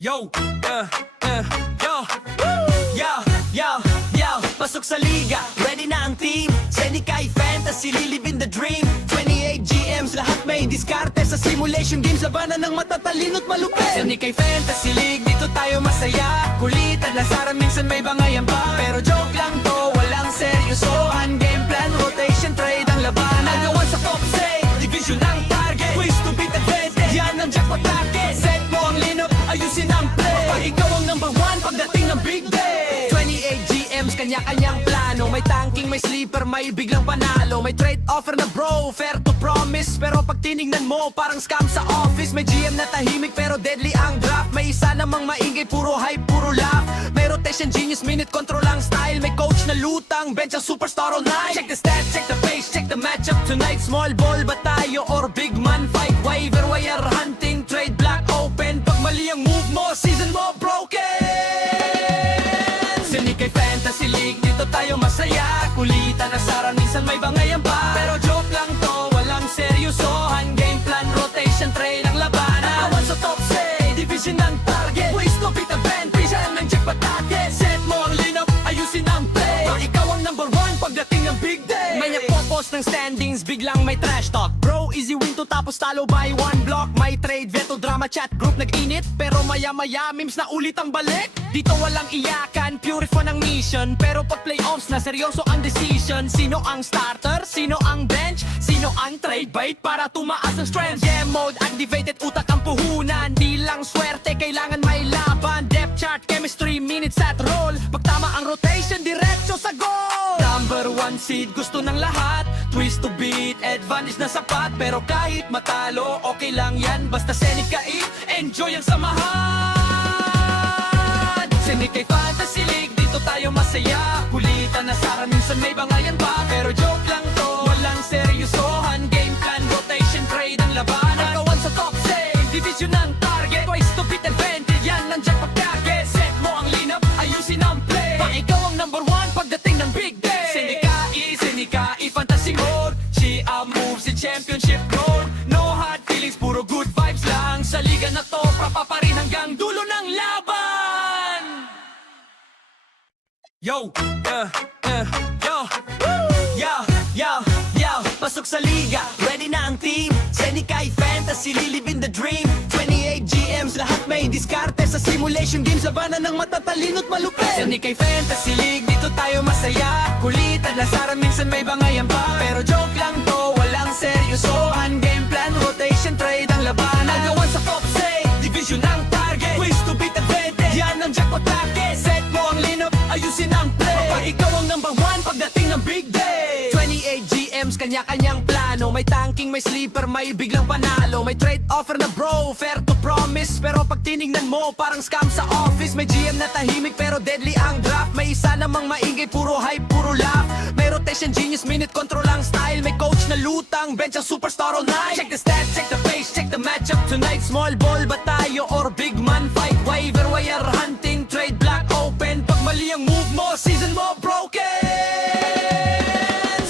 Yo, yo, yo, pasok sa liga, ready na ang team. Senikay Fantasy, live in the dream. 28 GMs, lahat may diskarte. Sa simulation games, labanan ng matatalino't malupit. Senikay Fantasy League, dito tayo masaya. Kulitan, lasaran, minsan may bangayan pa. Pero joke lang to, walang seryosohan. Game plan, rotation, trade ang labanan. Agawan sa top say, division ang target. Ways to beat advantage, yan ang jackpot target. Set mo ang lineup, ayusin ang play. Pag ikaw ang number one, pagdating ng big day. 28 GMs, kanya-kanyang plano. May tanking, may sleeper, may biglang panalo. May trade offer na bro, fair to promise. Pero pag tinignan mo, parang scam sa office. May GM na tahimik, pero deadly ang draft. May isa namang maingay, puro hype, puro laugh. May rotation genius, minute control ang style. May coach na lutang, bench ang superstar all night. Check the stats, check the pace, check the matchup tonight. Small ball ba tayo or big man fight? Waiver wire hunting, trade block open. Pag mali ang move mo, season mo broken. Senikay Fantasy League, dito tayo masaya. Kulitan, nasaran, minsan may bangayan pa. Pero joke lang to, walang seryosohan. Game plan, rotation, trade ang labanan. Awan sa top say, division ang target. Ways to beat advantage, yan ang jackpot target. Set mo ang lineup, ayusin ang play. Pag ikaw ang number one, pagdating ng big day. May nagpo-post ng standings, biglang may trash talk. Bro, easy win to tapos talo by one block. May trade, veto, drama, chat, group nag-init. Pero maya-maya, memes na ulit ang balik. Dito walang iyakan, pure fun ang mission. Pero pag playoffs na, seryoso ang decision. Sino ang starter? Sino ang bench? Sino ang trade bait para tumaas ang strength? Game mode, activated, utak ang puhunan. Di lang swerte, kailangan may laban. Depth chart, chemistry, minutes at roll. Pag tama ang rotation, diretso sa goal. Number one seed, gusto ng lahat. Twist to beat, advantage na sapat. Pero kahit matalo, okay lang yan. Basta Senikay, enjoy ang samahan. Senikay Fantasy League, dito tayo masaya. Kulitan, nasaran, minsan may bangayan pa. Pero joke lang to, walang seryosohan. Game plan, rotation, trade ang labanan. Agawan sa top say, division ang target. Twice to beat advantage, yan ang jackpot target. Set mo ang lineup, ayusin ang play. Pag ikaw ang number one, pagdating ng big day. Senikay Fantasy Mode. She moves in championship mode. No hard feelings, puro good vibes lang. Sa liga na to, pa rin hanggang dulo ng laban. Yo, yo, pasok sa liga, ready na ang team. Senikay Fantasy, live in the dream. 28 GMs, lahat may diskarte. Sa simulation games, labanan ng matatalino't malupit. Senikay Fantasy League, dito tayo masaya. Kulitan, lasaran, minsan may bangayan pa. Pero joke lang to, walang seryosohan. Game plan, rotation, trade ang labanan. Agawan sa top say, division ang target. Ways to beat advantage, yan ang jackpot target. Set mo ang lineup, ayusin ang play. Pag ikaw ang number one, pagdating ng big day. 28 GMs, kanya-kanyang plano. May tanking, may sleeper, may biglang panalo. May trade offer na bro, fair to promise. Pero pag tinignan mo, parang scam sa office. May GM na tahimik, pero deadly ang draft. May isa namang maingay, puro hype, puro laugh. May rotation genius, minute control ang style. May coach na lutang, bench ang superstar all night. Check the stats, check the pace, check the matchup tonight. Small ball ba tayo or big man fight? Waiver wire hunting, trade block open. Pag mali ang move mo, season mo broken.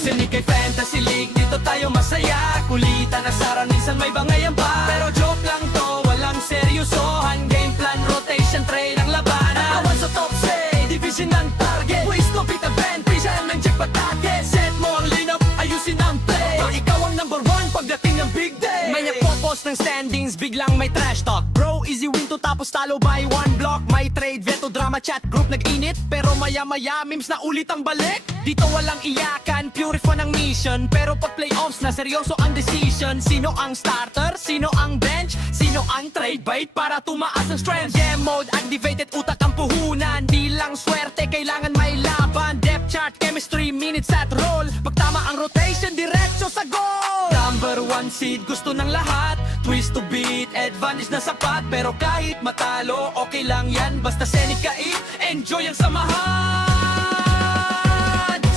Senikay Fantasy League, dito tayo masaya. Kulitan, nasaran, minsan may bangayan pa. Pero joke lang to, walang seryosohan. Game plan, rotation, trade ang labanan. Awan sa top say, division ang target. Ways to beat advantage, yan ang jackpot target. Set mo ang lineup, ayusin ang play. Pag ikaw ang number one, pagdating ng big day. May nagpo-post ng standings, biglang may trash talk. Bro, easy win to tapos talo by one block. May trade, veto, drama, chat, group nag-init. Pero maya-maya, memes na ulit ang balik. Dito walang iyakan, pure fun ang mission. Pero pag playoffs na, seryoso ang decision. Sino ang starter? Sino ang bench? Sino ang trade bait para tumaas ang strength? Game mode, activated, utak ang puhunan. Di lang swerte, kailangan may laban. Depth chart, chemistry, minutes at roll. Pag tama ang rotation, diretso sa goal. Number one seed, gusto ng lahat. Twist to beat, advantage na sapat. Pero kahit matalo, okay lang yan. Basta Senikay, enjoy ang samahan.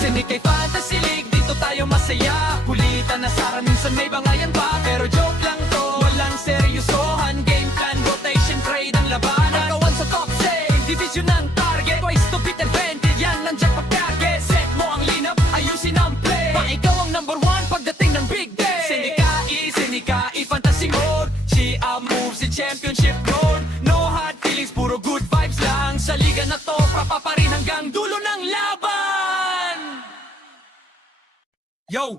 Senikay Fantasy League, dito tayo masaya. Kulitan, nasaran, minsan may bangayan pa. Pero joke lang to, walang seryosohan. Game plan, rotation, trade ang labanan. Agawan sa top say, division ang target. Twice to beat advantage, yan ang jackpot target. Set mo ang lineup, ayusin ang play. Pag ikaw ang number one, pagdating ng big day. Senikay Fantasy Mode. She moves in championship mode. No hard feelings, Yo,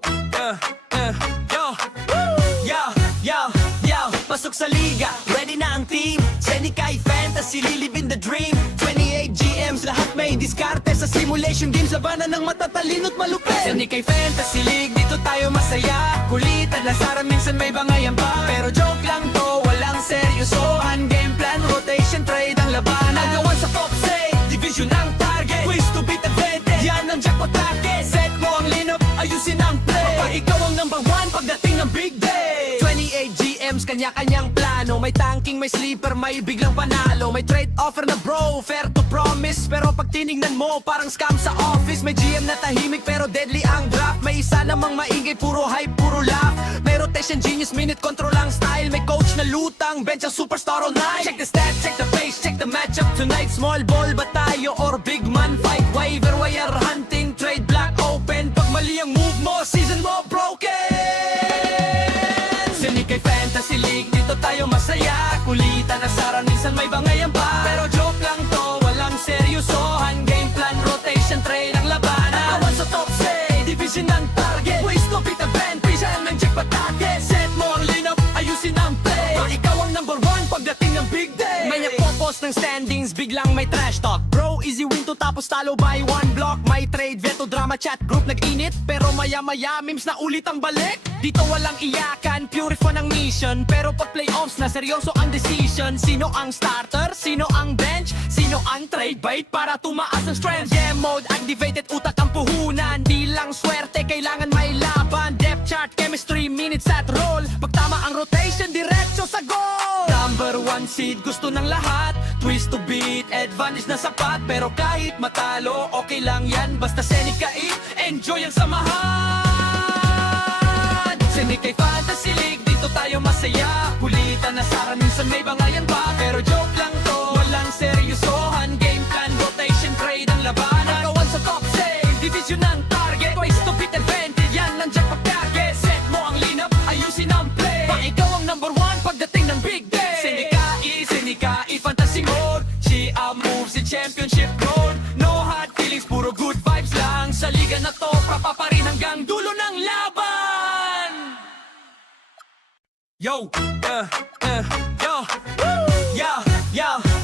yo, yo, pasok sa liga, ready na ang team. Senikay Fantasy, lilibin the dream. 28 GMs, lahat may diskarte sa simulation games. Labanan ng matatalino't malupit. Senikay Fantasy League, dito tayo masaya. Kulitan, lasaran, minsan may bangayan pa. Pero joke lang to, walang seryosohan. Game plan, rotation, trade ang labanan. Agawan sa top say, division ang target. Quiz to beat advantage, yan ang jackpot target. Set mo ang lineup, ayusin ang play. Kapag ikaw ang number one pagdating ng big day. 28 GMs, kanya-kanyang plano. May tanking, may sleeper, may biglang panalo. May trade offer na bro, fair to promise. Pero pag tinignan mo, parang scam sa office. May GM na tahimik pero deadly ang draft. May isa namang maingay, puro hype, puro laugh. May rotation genius, minute control ang style. May coach na lutang, bench ang superstar all night. Check the stats, check the pace, check the matchup tonight. Small ball ba tayo or big man fight? Waiver wire hunting, trade block open. Pag mali ang move mo, season mo broken. Senikay Fantasy League, dito tayo masaya. Kulitan, asaran, minsan may bangayan pa. Pero joke lang to, walang seryosohan. Game plan, rotation, trade ang labanan. Agawan sa top say, division ang target. Ways to beat the band, pisan ng jackpot target. Set mo ang lineup, ayusin ang play. Pag ikaw ang number one pagdating ng big day. May nagpo-post ng standings, biglang may trash talk. Bro, easy win to tapos talo by one block. May trade, veto, drama, chat, group nag-init. Pero maya-maya, memes na ulit ang balik. Dito walang iyakan, pure fun ang mission. Pero pag playoffs na, seryoso ang decision. Sino ang starter? Sino ang bench? Sino ang trade bait para tumaas ang strength? Game mode, activated, utak ang puhunan. Di lang swerte, kailangan may laban. Depth chart, chemistry, minutes at roll. Pag tama ang rotation, diretso sa goal. Number one seed, gusto ng lahat. Twist to beat, advantage na sapat. Pero kahit matalo, okay lang yan. Basta Senikay, enjoy ang samahan. Senikay Fantasy League, dito tayo masaya. Kulitan, asaran, minsan may bangayan pa. Pero joke lang to, walang seryosohan. Game plan, rotation, trade ang labanan. Agawan sa top save, division ang target. Ways to beat advantage, yan ang jackpot target. Set mo ang lineup, ayusin ang play. Pag ikaw ang number one pagdating ng big day. Senikay Fantasy Mode, Chia moves in championship mode. No hard feelings, puro good vibes lang. Sa liga na to, pa rin hanggang dulo ng laban. Yo,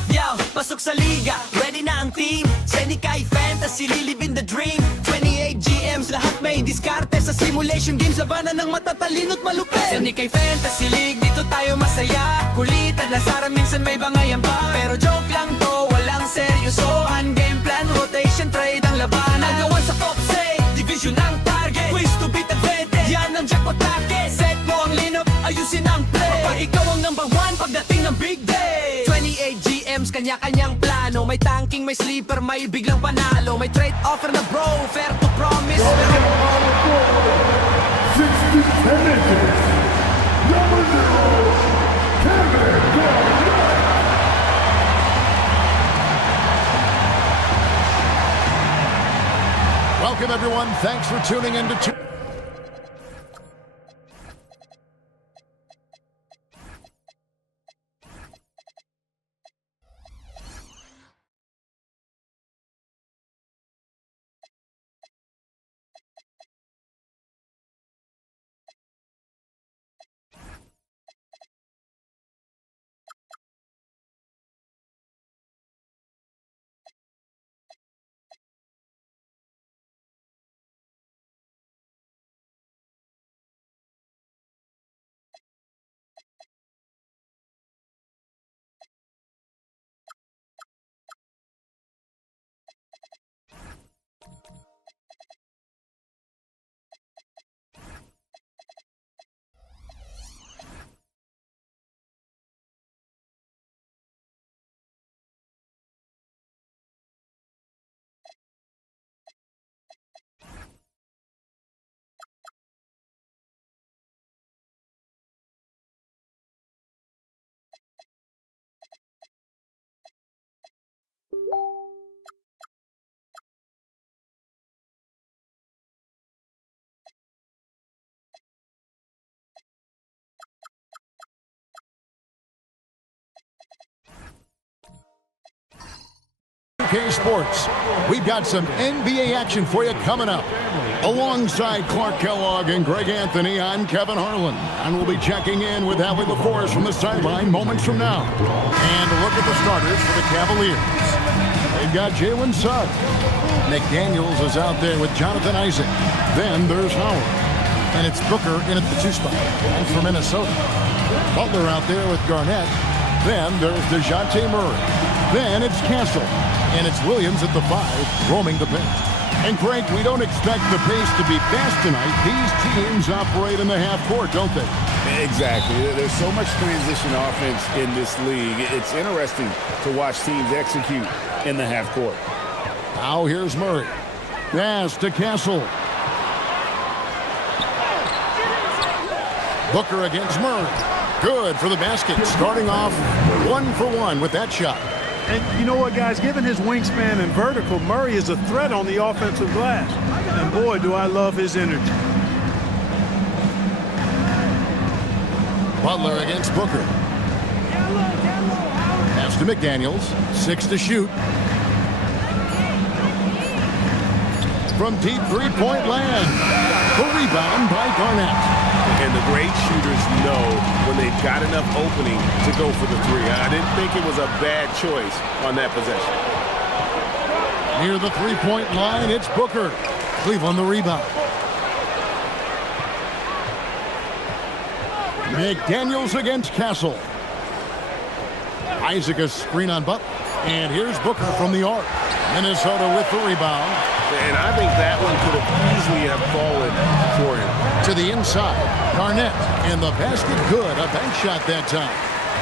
yo, pasok sa liga, ready na ang team. Senikay Fantasy, lilibin the dream. 28 GMs, lahat may diskarte sa simulation games. Labanan ng matatalino't malupit. Senikay Fantasy League, dito tayo masaya. Kulitan, lasaran, minsan may bangayan pa. Pero joke lang to, walang seryosohan. Game plan, rotation, trade ang labanan. Agawan sa top say, division ang target. Quiz to beat advantage, yan ang jackpot target. Set mo ang lineup, ayusin ang play. Kapag ikaw ang number one pagdating ng big day. 28 GMs, kanya-kanyang plano. May tanking, may sleeper, may biglang panalo. May trade offer na bro, fair to promise. Pero 60 inches, number 0, Cavaliers. Welcome everyone, thanks for tuning in to Sports. We've got some NBA action for you coming up. Alongside Clark Kellogg and Greg Anthony, I'm Kevin Harlan. And we'll be checking in with Allie LaForce from the sideline moments from now. And a look at the starters for the Cavaliers. They've got Jalen Suggs. McDaniels is out there with Jonathan Isaac. Then there's Howard. And it's Booker in at the 2 spot. And for Minnesota, Butler out there with Garnett. Then there's DeJounte Murray. Then it's Castle. And it's Williams at the 5, roaming the bench. And Greg, we don't expect the pace to be fast tonight. These teams operate in the half court, don't they? Exactly. There's so much transition offense in this league. It's interesting to watch teams execute in the half court. Now here's Murray. Pass to Castle. Booker against Murray. Good for the basket. Starting off 1 for 1 with that shot. And you know what, guys? Given his wingspan and vertical, Murray is a threat on the offensive glass. And boy, do I love his energy. Butler against Booker. Pass to McDaniels. 6 to shoot. From deep three-point land. The rebound by Garnett. And the great shooters know when they've got enough opening to go for the 3. I didn't think it was a bad choice on that possession. Near the three-point line, it's Booker. Cleveland the rebound. McDaniels against Castle. Isaac a screen on Butler. And here's Booker from the arc. Minnesota with the rebound. And I think that one could have easily have fallen for him. To the inside, Garnett, and the basket good. A bank shot that time.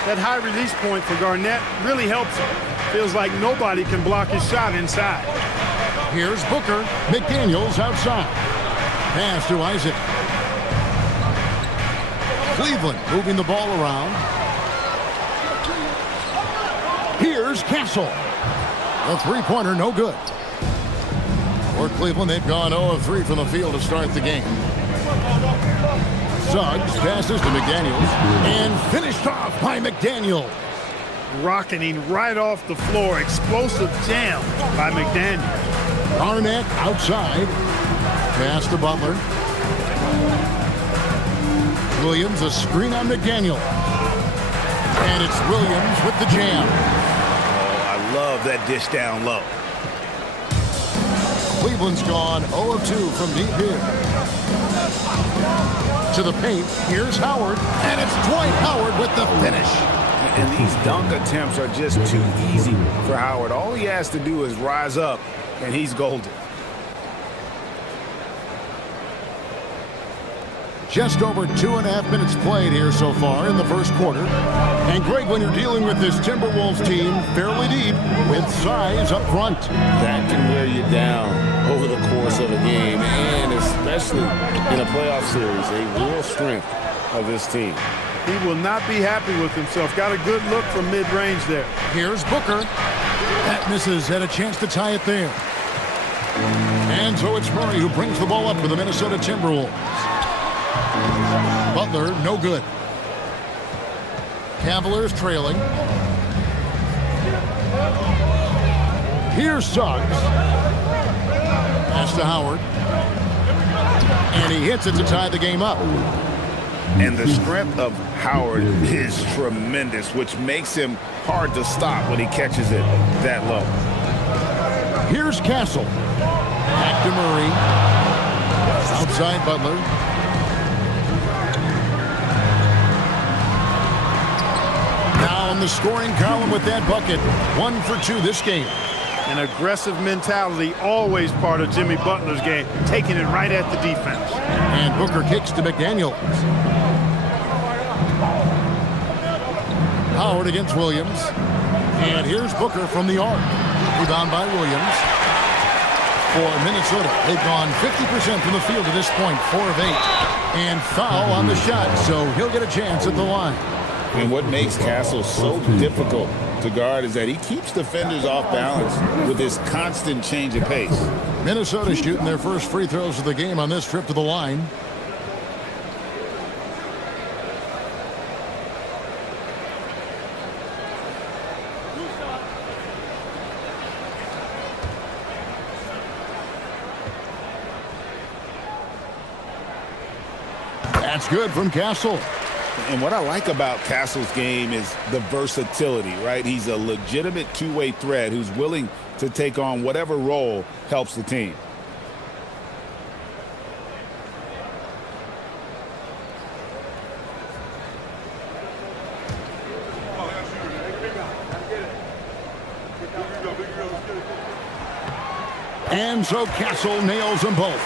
That high release point for Garnett really helps him. Feels like nobody can block his shot inside. Here's Booker. McDaniels outside. Pass to Isaac. Cleveland moving the ball around. Here's Castle. The three-pointer no good. For Cleveland, they've gone 0 of 3 from the field to start the game. Suggs passes to McDaniels and finished off by McDaniels. Rocketing right off the floor. Explosive jam by McDaniels. Garnett outside. Pass to Butler. Williams a screen on McDaniel. And it's Williams with the jam. Oh, I love that dish down low. Cleveland's gone 0 of 2 from deep here. To the paint, here's Howard, and it's Dwight Howard with the finish. And these dunk attempts are just too easy for Howard. All he has to do is rise up, and he's golden. Just over 2.5 minutes played here so far in the first quarter. And Greg, when you're dealing with this Timberwolves team fairly deep with size up front. That can wear you down over the course of a game, and especially in a playoff series, a real strength of this team. He will not be happy with himself. Got a good look from mid-range there. Here's Booker. That misses. Had a chance to tie it there. And so it's Murray who brings the ball up for the Minnesota Timberwolves. Butler, no good. Cavaliers trailing. Here's Suggs. Pass to Howard. And he hits it to tie the game up. And the strength of Howard is tremendous, which makes him hard to stop when he catches it that low. Here's Castle. Back to Murray. Outside Butler. Now on the scoring column with that bucket. 1 for 2 this game. An aggressive mentality, always part of Jimmy Butler's game, taking it right at the defense. And Booker kicks to McDaniels. Howard against Williams. And here's Booker from the arc. Rebound by Williams. For Minnesota, they've gone 50% from the field to this point, 4 of 8. And foul on the shot, so he'll get a chance at the line. And what makes Castle so difficult to guard is that he keeps defenders off balance with his constant change of pace. Minnesota shooting their first free throws of the game on this trip to the line. That's good from Castle. And what I like about Castle's game is the versatility, right? He's a legitimate two-way threat who's willing to take on whatever role helps the team. And so Castle nails them both.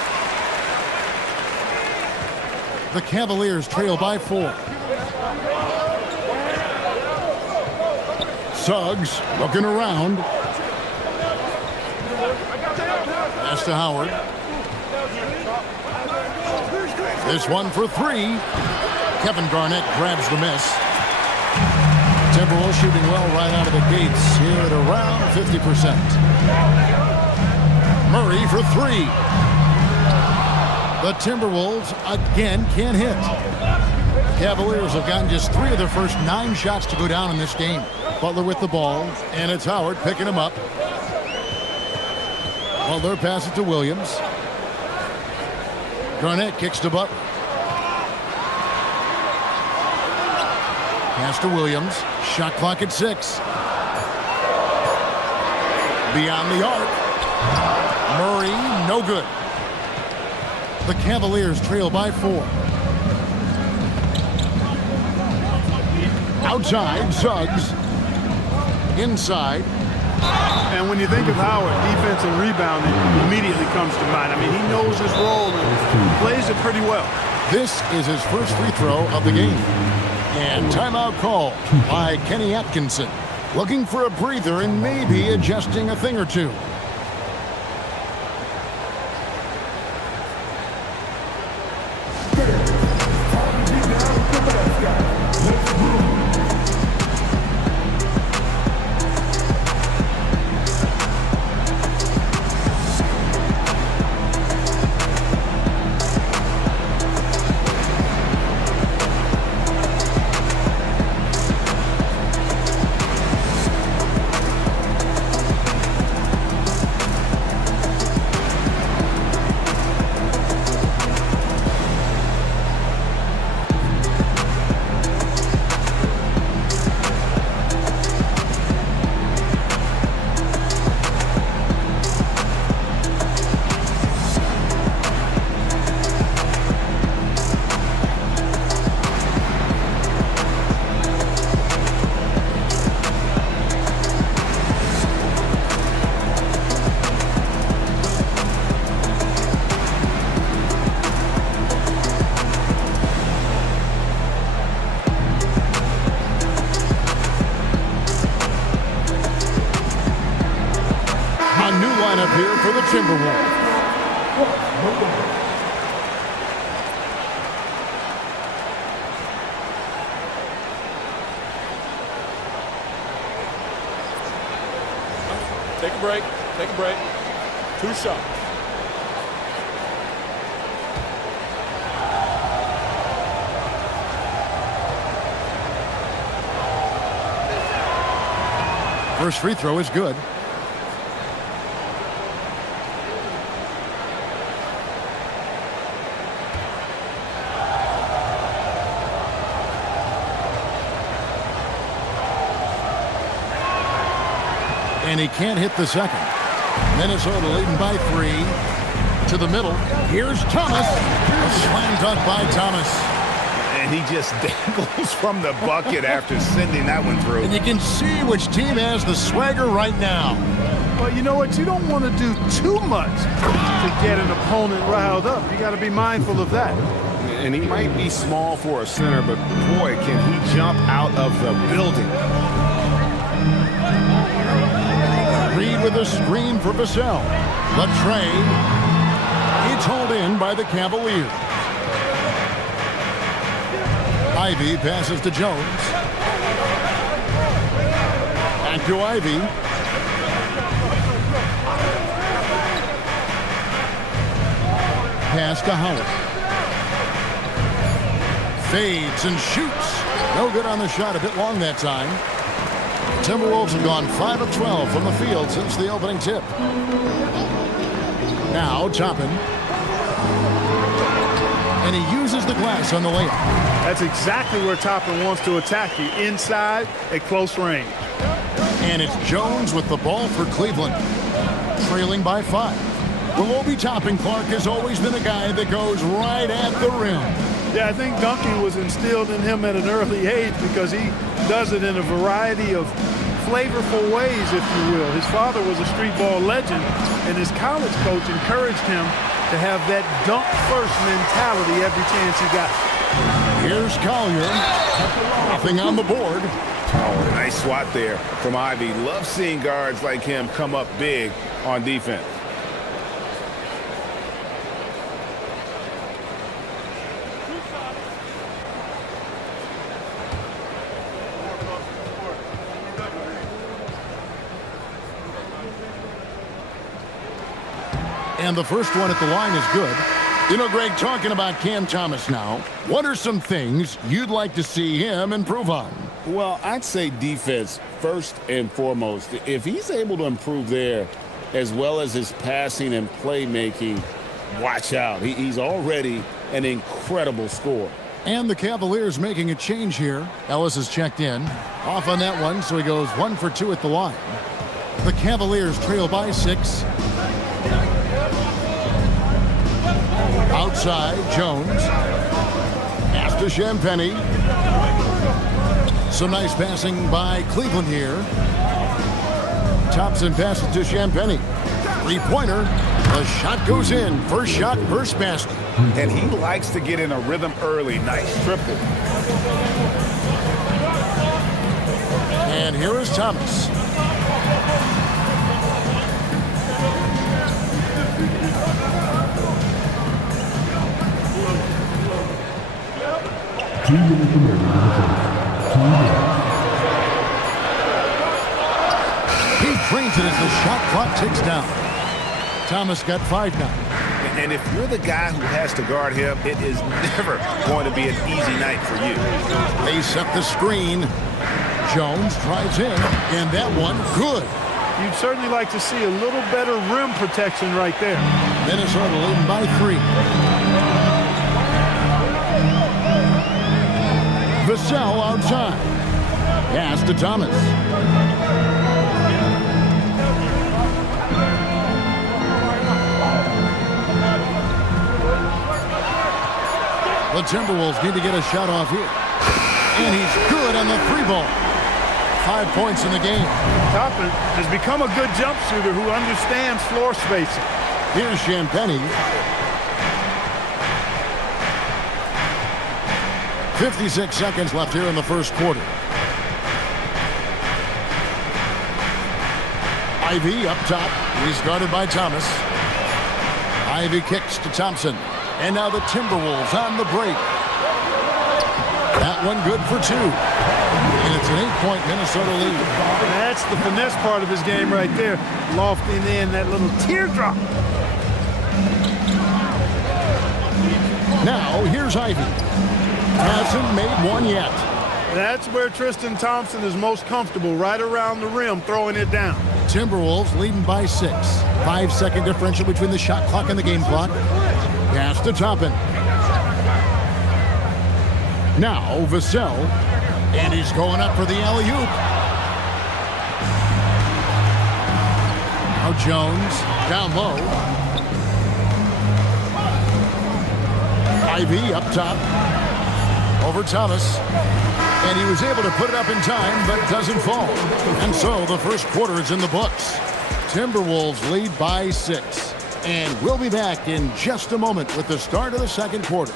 The Cavaliers trail by 4. Suggs looking around. Pass to Howard. This one for 3. Kevin Garnett grabs the miss. Timberwolves shooting well right out of the gates here at around 50%. Murray for 3. The Timberwolves again can't hit. Cavaliers have gotten just 3 of their first 9 shots to go down in this game. Butler with the ball, and it's Howard picking him up. Butler passes to Williams. Garnett kicks to Butler. Pass to Williams. Shot clock at 6. Beyond the arc. Murray, no good. The Cavaliers trail by 4. Outside, Suggs. Inside. And when you think of Howard, defense and rebounding immediately comes to mind. I mean, he knows his role and plays it pretty well. This is his first free throw of the game. And timeout call by Kenny Atkinson. Looking for a breather and maybe adjusting a thing or two. Here for the Timberwolves. Take a break. Take a break. 2 shots. First free throw is good. And he can't hit the second. Minnesota leading by 3. To the middle. Here's Thomas. A slam dunk by Thomas. And he just dangles from the bucket after sending that one through. And you can see which team has the swagger right now. But you know what? You don't want to do too much to get an opponent riled up. You got to be mindful of that. And he might be small for a center, but boy, can he jump out of the building. Reed with a screen for Vassell. Latrey. It's hauled in by the Cavaliers. Ivy passes to Jones. Back to Ivy. Pass to Howard. Fades and shoots. No good on the shot. A bit long that time. Timberwolves have gone 5 of 12 from the field since the opening tip. Now Toppin. And he uses the glass on the layup. That's exactly where Toppin wants to attack you, inside at close range. And it's Jones with the ball for Cleveland, trailing by 5. Well, Obi Toppin, Clark, has always been a guy that goes right at the rim. Yeah, I think dunking was instilled in him at an early age because he does it in a variety of flavorful ways, if you will. His father was a street ball legend, and his college coach encouraged him to have that dunk-first mentality every chance he got. Here's Collier. Nothing on the board. Oh, nice swat there from Ivy. Love seeing guards like him come up big on defense. And the first one at the line is good. You know, Greg, talking about Cam Thomas now, what are some things you'd like to see him improve on? Well, I'd say defense first and foremost. If he's able to improve there, as well as his passing and playmaking, watch out. He's already an incredible scorer. And the Cavaliers making a change here. Ellis has checked in. Off on that one, so he goes 1 for 2 at the line. The Cavaliers trail by 6. Outside, Jones. Pass to Champagny. Some nice passing by Cleveland here. Thompson passes to Champagny. Three-pointer. The shot goes in. First shot, first basket. And he likes to get in a rhythm early. Nice triple. And here is Thomas. He drains it as the shot clock ticks down. Thomas got 5 now. And if you're the guy who has to guard him, it is never going to be an easy night for you. They set the screen. Jones drives in, and that one good. You'd certainly like to see a little better rim protection right there. Minnesota leading by 3. Vassell outside. Pass to Thomas. The Timberwolves need to get a shot off here. And he's good on the 3-ball. 5 points in the game. Toppin has become a good jump shooter who understands floor spacing. Here's Champagny. 56 seconds left here in the first quarter. Ivy up top. He's guarded by Thomas. Ivy kicks to Thompson. And now the Timberwolves on the break. That one good for 2. And it's an 8-point Minnesota lead. That's the finesse part of his game right there. Lofting in that little teardrop. Now here's Ivy. Hasn't made one yet. That's where Tristan Thompson is most comfortable, right around the rim, throwing it down. Timberwolves leading by 6. 5-second differential between the shot clock and the game clock. Pass to Toppin. Now Vassell. And he's going up for the alley-oop. Now Jones down low. Ivy up top. Over Thomas. And he was able to put it up in time, but doesn't fall. And so the first quarter is in the books. Timberwolves lead by 6. And we'll be back in just a moment with the start of the second quarter.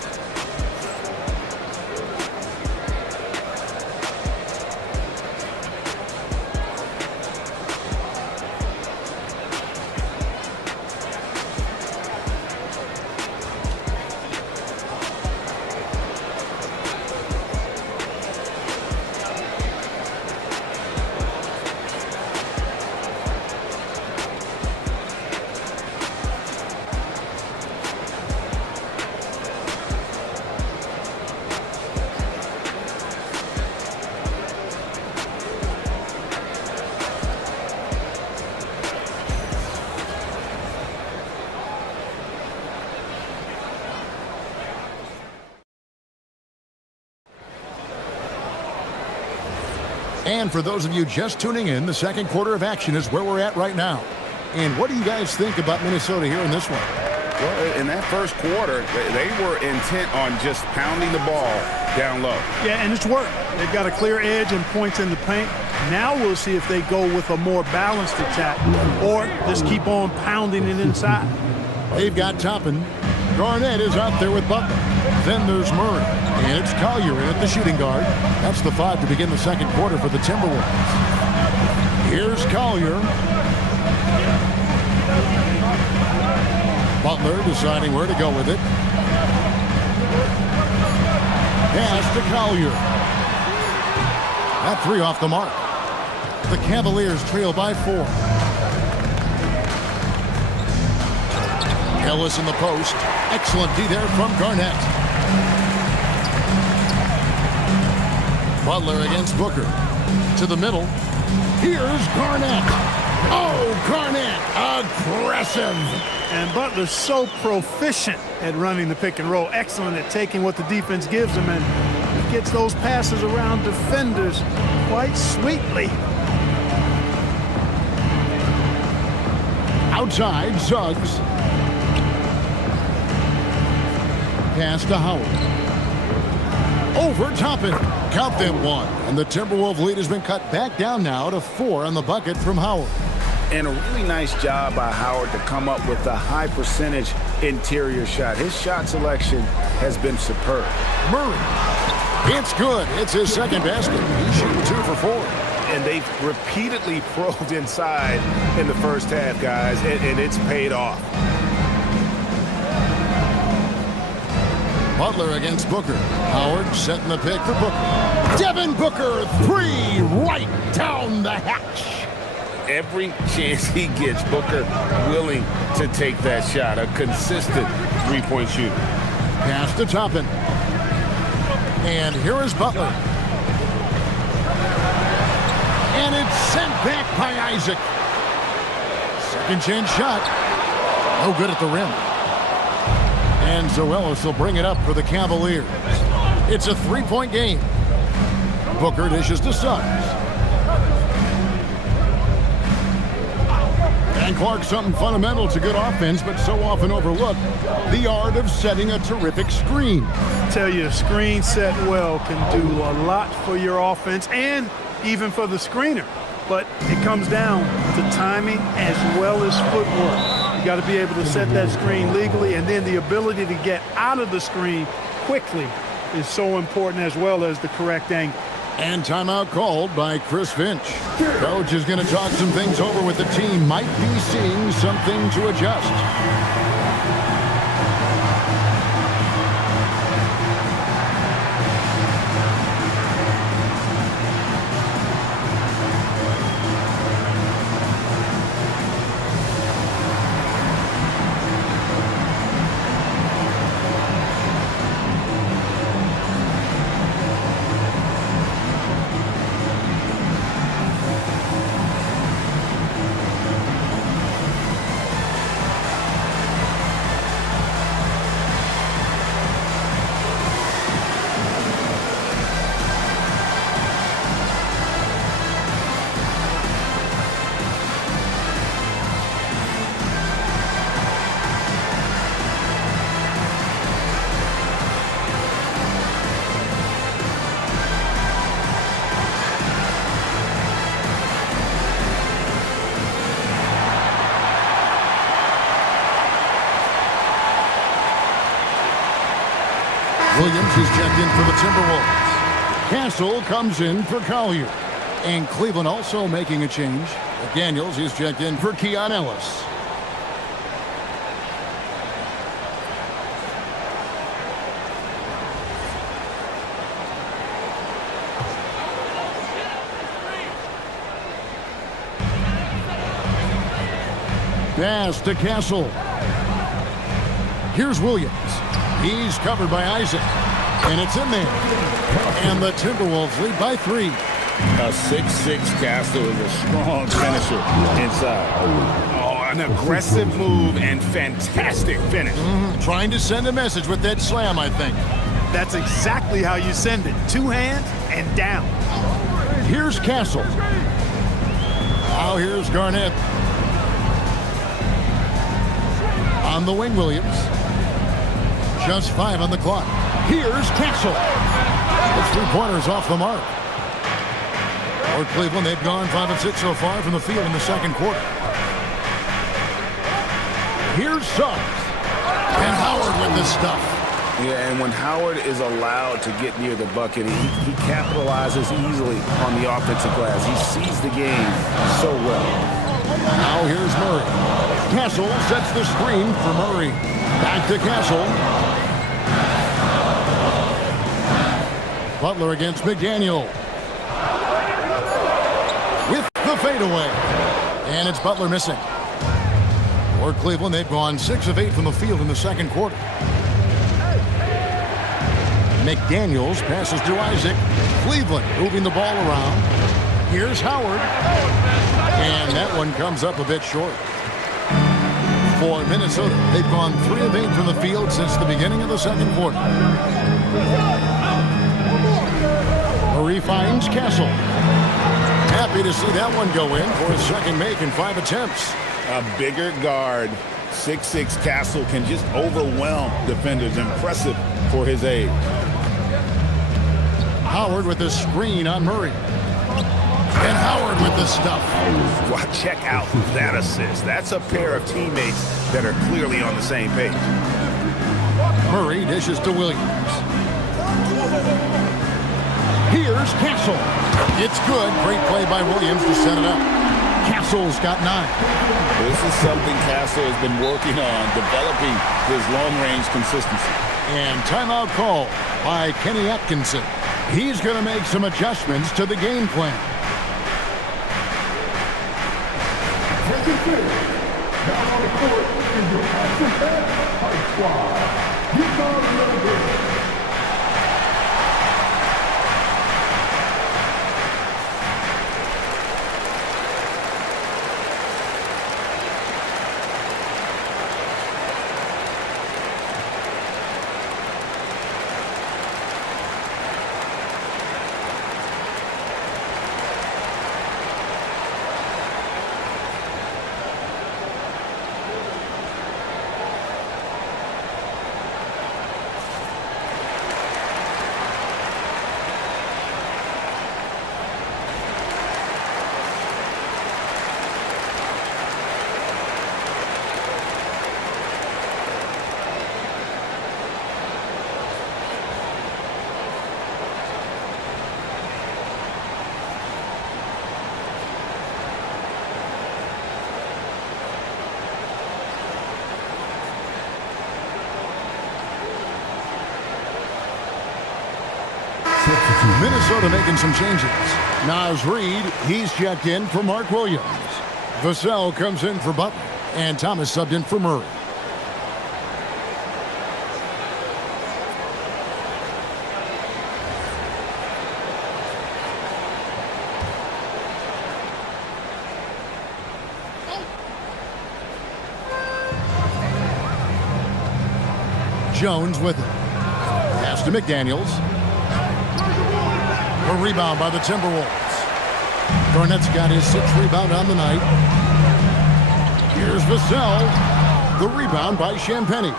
And for those of you just tuning in, the second quarter of action is where we're at right now. And what do you guys think about Minnesota here in this one? Well, in that first quarter, they were intent on just pounding the ball down low. Yeah, and it's worked. They've got a clear edge and points in the paint. Now we'll see if they go with a more balanced attack or just keep on pounding it inside. They've got Toppin. Garnett is out there with Butler. Then there's Murray. And it's Collier in at the shooting guard. That's the 5 to begin the second quarter for the Timberwolves. Here's Collier. Butler deciding where to go with it. Pass to Collier. That 3 off the mark. The Cavaliers trail by 4. Ellis in the post. Excellent D there from Garnett. Butler against Booker. To the middle. Here's Garnett. Oh, Garnett. Aggressive. And Butler's so proficient at running the pick and roll. Excellent at taking what the defense gives him. And he gets those passes around defenders quite sweetly. Outside, Suggs. Pass to Howard. Over Toppin. Count them 1. And the Timberwolves lead has been cut back down now to 4 on the bucket from Howard. And a really nice job by Howard to come up with a high percentage interior shot. His shot selection has been superb. Murray. It's good. It's his second basket. He's shooting 2 for 4. And they've repeatedly probed inside in the first half, guys, and it's paid off. Butler against Booker. Howard setting the pick for Booker. Devin Booker, 3 right down the hatch. Every chance he gets, Booker willing to take that shot. A consistent three-point shooter. Pass to Toppin. And here is Butler. And it's sent back by Isaac. Second chance shot. No good at the rim. And Zoelis will bring it up for the Cavaliers. It's a 3-point game. Booker dishes to Suggs. And Clark, something fundamental to good offense, but so often overlooked, the art of setting a terrific screen. I tell you, a screen set well can do a lot for your offense and even for the screener. But it comes down to timing as well as footwork. You got to be able to set that screen legally, and then the ability to get out of the screen quickly is so important, as well as the correct angle. And timeout called by Chris Finch. Coach is going to talk some things over with the team. Might be seeing something to adjust. Williams is checked in for the Timberwolves. Castle comes in for Collier. And Cleveland also making a change. Daniels is checked in for Keon Ellis. Pass to Castle. Here's Williams. He's covered by Isaac. And it's in there. And the Timberwolves lead by 3. A 6'6" Castle is a strong finisher inside. Oh, an aggressive move and fantastic finish. Trying to send a message with that slam, I think. That's exactly how you send it. 2 hands and down. Here's Castle. Now here's Garnett. On the wing, Williams. Just 5 on the clock. Here's Castle. It's 3-pointers off the mark. For Cleveland, they've gone 5 of 6 so far from the field in the second quarter. Here's Suggs. And Howard with this stuff. Yeah, and when Howard is allowed to get near the bucket, he capitalizes easily on the offensive glass. He sees the game so well. Now here's Murray. Castle sets the screen for Murray. Back to Castle. Butler against McDaniel. With the fadeaway. And it's Butler missing. For Cleveland, they've gone 6 of 8 from the field in the second quarter. McDaniels passes to Isaac. Cleveland moving the ball around. Here's Howard. And that one comes up a bit short. For Minnesota, they've gone 3 of 8 from the field since the beginning of the second quarter. Murray finds Castle. Happy to see that one go in for his second make in 5 attempts. A bigger guard, 6'6" Castle, can just overwhelm defenders. Impressive for his age. Howard with the screen on Murray. And Howard with the stuff. Well, check out that assist. That's a pair of teammates that are clearly on the same page. Murray dishes to Williams. Here's Castle. It's good. Great play by Williams to set it up. Castle's got 9. This is something Castle has been working on, developing his long-range consistency. And timeout call by Kenny Atkinson. He's going to make some adjustments to the game plan. Now on the court is your SFL High Squad. Utah University. Minnesota making some changes. Naz Reid, he's checked in for Mark Williams. Vassell comes in for Butler. And Thomas subbed in for Murray. Jones with it. Pass to McDaniels. A rebound by the Timberwolves. Garnett's got his 6th rebound on the night. Here's Vassell. The rebound by Champagnie.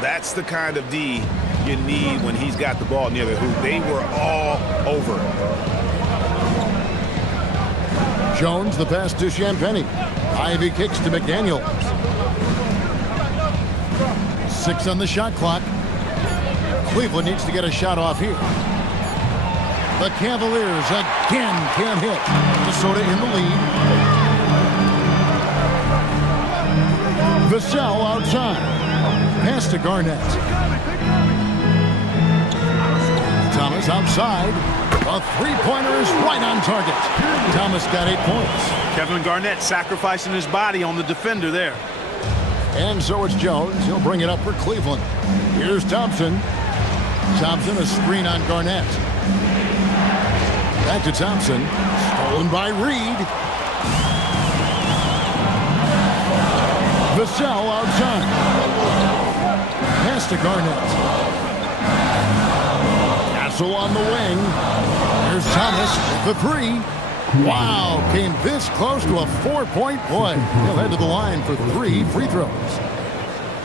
That's the kind of D you need when he's got the ball near the hoop. They were all over it. Jones, the pass to Champagnie. Ivy kicks to McDaniels. 6 on the shot clock. Cleveland needs to get a shot off here. The Cavaliers again can't hit. Minnesota in the lead. Vassell outside. Pass to Garnett. Thomas outside. A three-pointer is right on target. Thomas got 8 points. Kevin Garnett sacrificing his body on the defender there. And so it's Jones. He'll bring it up for Cleveland. Here's Thompson. Thompson, a screen on Garnett. Back to Thompson. Stolen by Reid. Vassell outside. Pass to Garnett. Castle on the wing. Here's Thomas with the three. Wow, came this close to a 4-point play. He'll head to the line for 3 free throws.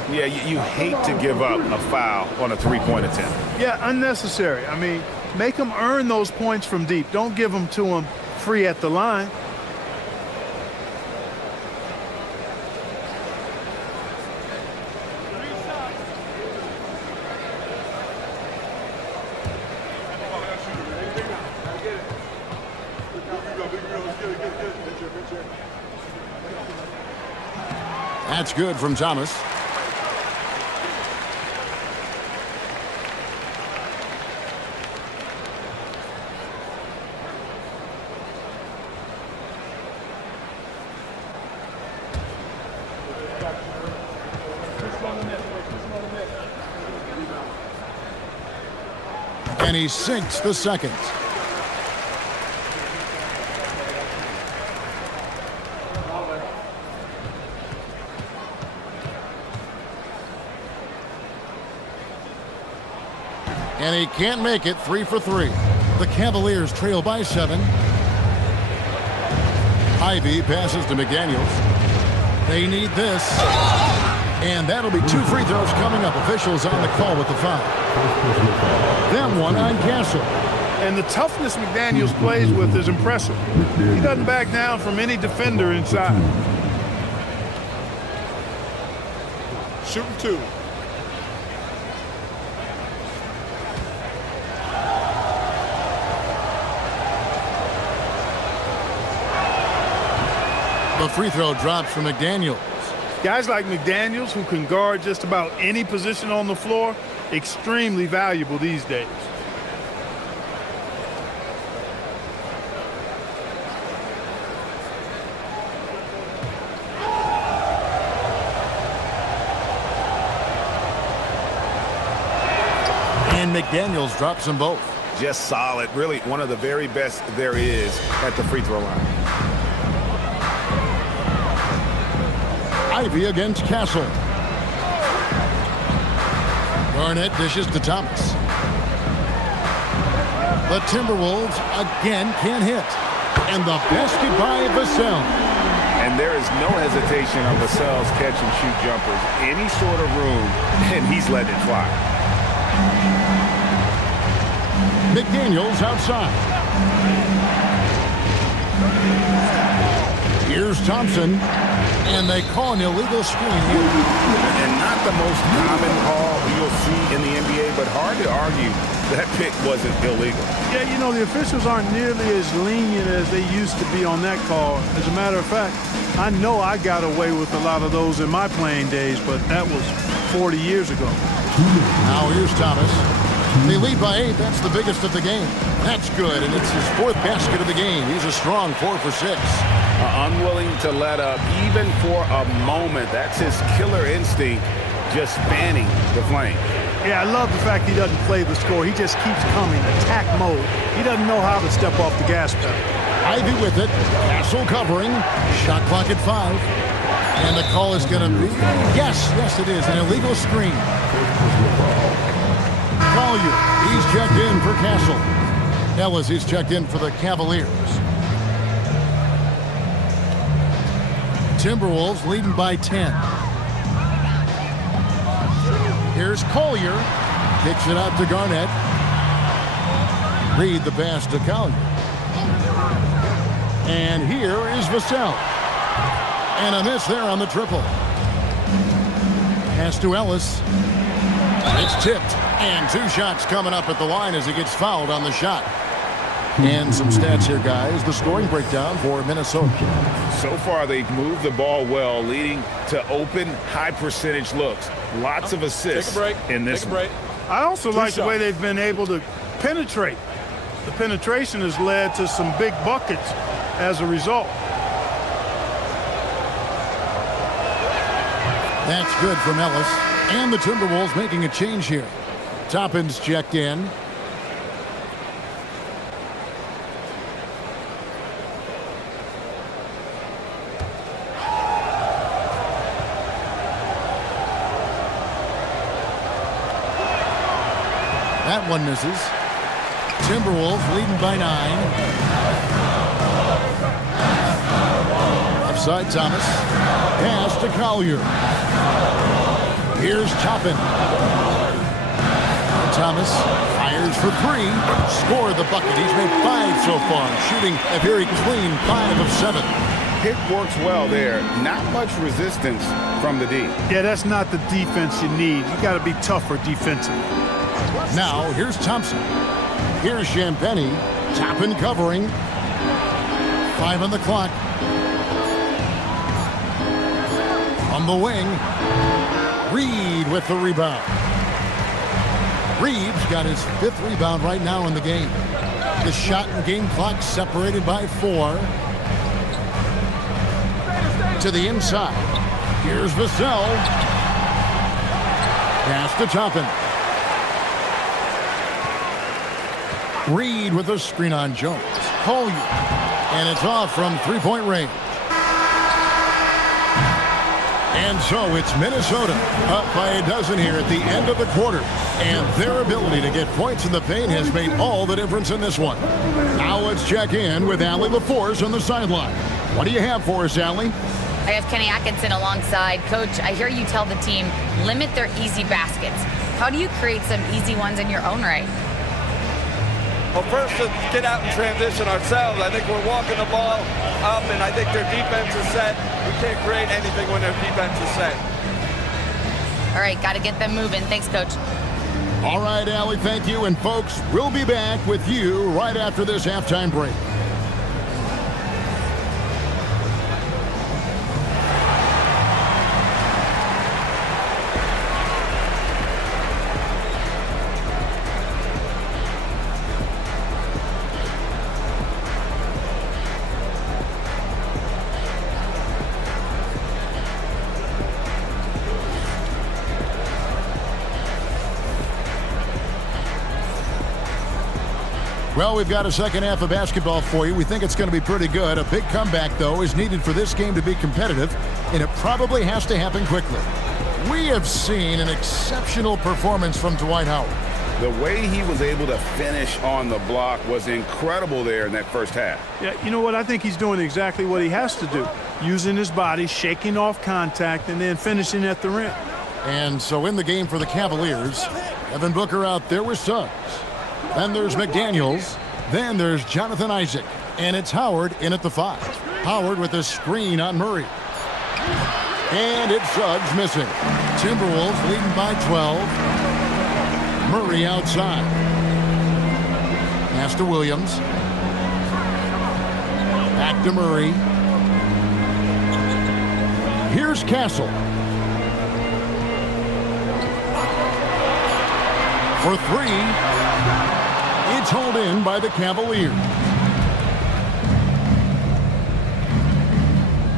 Yeah, you hate to give up a foul on a three-point attempt. Yeah, unnecessary. I mean, make them earn those points from deep. Don't give them to them free at the line. That's good from Thomas. And he sinks the second. And he can't make it. 3 for 3. The Cavaliers trail by 7. Ivy passes to McDaniels. They need this. And that'll be 2 free throws coming up. Officials on the call with the foul. Then one on Castle. And the toughness McDaniels plays with is impressive. He doesn't back down from any defender inside. Shooting 2. The free throw drops from McDaniels. Guys like McDaniels, who can guard just about any position on the floor, extremely valuable these days. And McDaniels drops them both. Just solid. Really one of the very best there is at the free throw line. Ivy against Castle. Garnett dishes to Thomas. The Timberwolves again can't hit. And the basket by Vassell. And there is no hesitation on Vassell's catch and shoot jumpers. Any sort of room, and he's letting it fly. McDaniels outside. Here's Thompson. And they call an illegal screen here. And not the most common call you'll see in the NBA, but hard to argue that pick wasn't illegal. Yeah, you know, the officials aren't nearly as lenient as they used to be on that call. As a matter of fact, I know I got away with a lot of those in my playing days, but that was 40 years ago. Now here's Thomas. They lead by 8. That's the biggest of the game. That's good, and it's his 4th basket of the game. He's a strong 4 for 6. Unwilling to let up even for a moment. That's his killer instinct, just fanning the flame. Yeah, I love the fact he doesn't play the score. He just keeps coming, attack mode. He doesn't know how to step off the gas pedal. Ivy with it. Castle covering. Shot clock at 5. And the call is going to be, yes, it is, an illegal screen. Collier, he's checked in for Castle. Ellis, he's checked in for the Cavaliers. Timberwolves leading by 10. Here's Collier. Kicks it out to Garnett. Reed the pass to Collier. And here is Vassell. And a miss there on the triple. Pass to Ellis. It's tipped. And 2 shots coming up at the line as he gets fouled on the shot. And some stats here, guys. The scoring breakdown for Minnesota. So far, they've moved the ball well, leading to open, high-percentage looks. Lots of assists in this one. I also like the way they've been able to penetrate. The penetration has led to some big buckets as a result. That's good from Ellis. And the Timberwolves making a change here. Toppin's checked in. That one misses. Timberwolves leading by 9. Offside Thomas. Pass to Collier. Here's Toppin. Thomas fires for 3. Scored the bucket. He's made 5 so far, shooting a very clean 5 of 7. Pick works well there. Not much resistance from the D. Yeah, that's not the defense you need. You got to be tougher defensively. Now, here's Thompson. Here's Champagny. Toppin covering. 5 on the clock. On the wing. Reed with the rebound. Reed's got his 5th rebound right now in the game. The shot and game clock separated by 4. To the inside. Here's Vassell. Pass to Toppin. Reed with a screen on Jones. Collier. And it's off from 3-point range. And so it's Minnesota up by a dozen here at the end of the quarter. And their ability to get points in the paint has made all the difference in this one. Now let's check in with Allie LaForce on the sideline. What do you have for us, Allie? I have Kenny Atkinson alongside. Coach, I hear you tell the team, limit their easy baskets. How do you create some easy ones in your own right? Well, first, let's get out and transition ourselves. I think we're walking the ball up, and I think their defense is set. We can't create anything when their defense is set. All right, got to get them moving. Thanks, Coach. All right, Allie, thank you. And, folks, we'll be back with you right after this halftime break. Well, we've got a second half of basketball for you. We think it's going to be pretty good. A big comeback, though, is needed for this game to be competitive, and it probably has to happen quickly. We have seen an exceptional performance from Dwight Howard. The way he was able to finish on the block was incredible there in that first half. Yeah, you know what? I think he's doing exactly what he has to do. Using his body, shaking off contact, and then finishing at the rim. And so in the game for the Cavaliers, Devin Booker out there with Suggs. Then there's McDaniels. Then there's Jonathan Isaac. And it's Howard in at the 5. Howard with a screen on Murray. And it's Suggs missing. Timberwolves leading by 12. Murray outside. Pass to Williams. Back to Murray. Here's Castle. For 3. It's hauled in by the Cavaliers.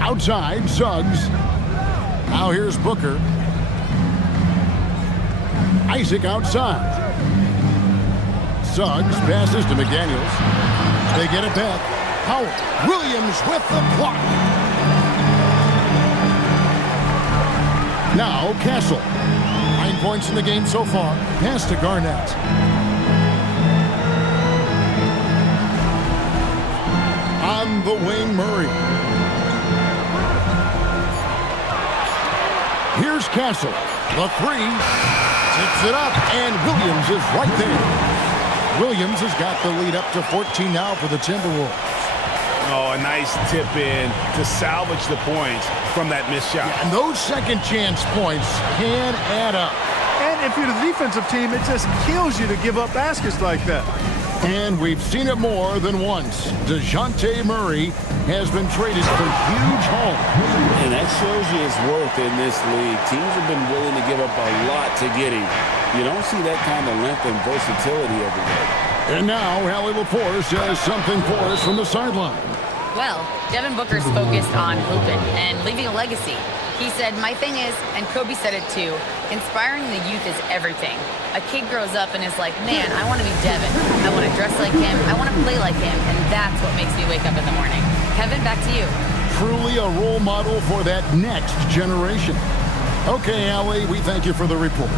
Outside, Suggs. Now here's Booker. Isaac outside. Suggs passes to McDaniels. They get it back. Howard. Williams with the block. Now Castle. 9 points in the game so far. Pass to Garnett. On the wing, Murray. Here's Castle. The 3. Tips it up, and Williams is right there. Williams has got the lead up to 14 now for the Timberwolves. Oh, a nice tip in to salvage the points from that missed shot. Yeah, and those second chance points can add up. And if you're the defensive team, it just kills you to give up baskets like that. And we've seen it more than once. DeJounte Murray has been traded for huge haul. And that shows you his worth in this league. Teams have been willing to give up a lot to get him. You don't see that kind of length and versatility every day. And now, Allie LaForce has something for us from the sideline. Well, Devin Booker's focused on hooping and leaving a legacy. He said, my thing is, and Kobe said it too, inspiring the youth is everything. A kid grows up and is like, man, I want to be Devin. I want to dress like him. I want to play like him. And that's what makes me wake up in the morning. Kevin, back to you. Truly a role model for that next generation. Okay, Allie, we thank you for the report.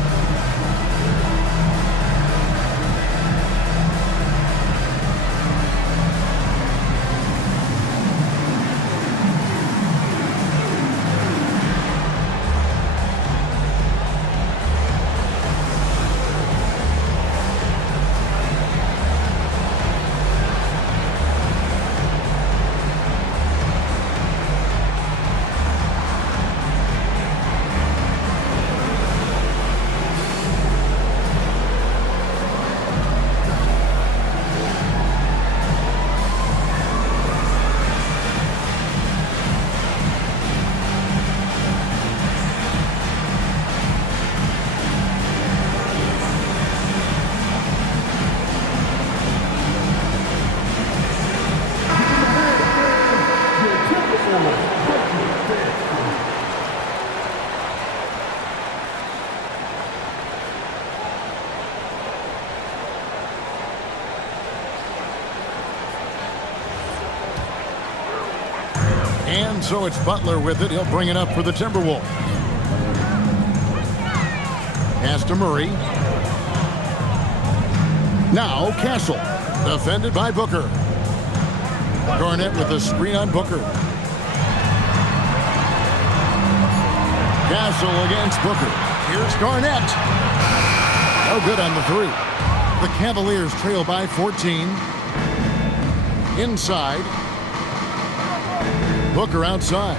And so it's Butler with it. He'll bring it up for the Timberwolves. Pass to Murray. Now Castle. Defended by Booker. Garnett with the screen on Booker. Castle against Booker. Here's Garnett. No good on the three. The Cavaliers trail by 14. Inside. Booker outside.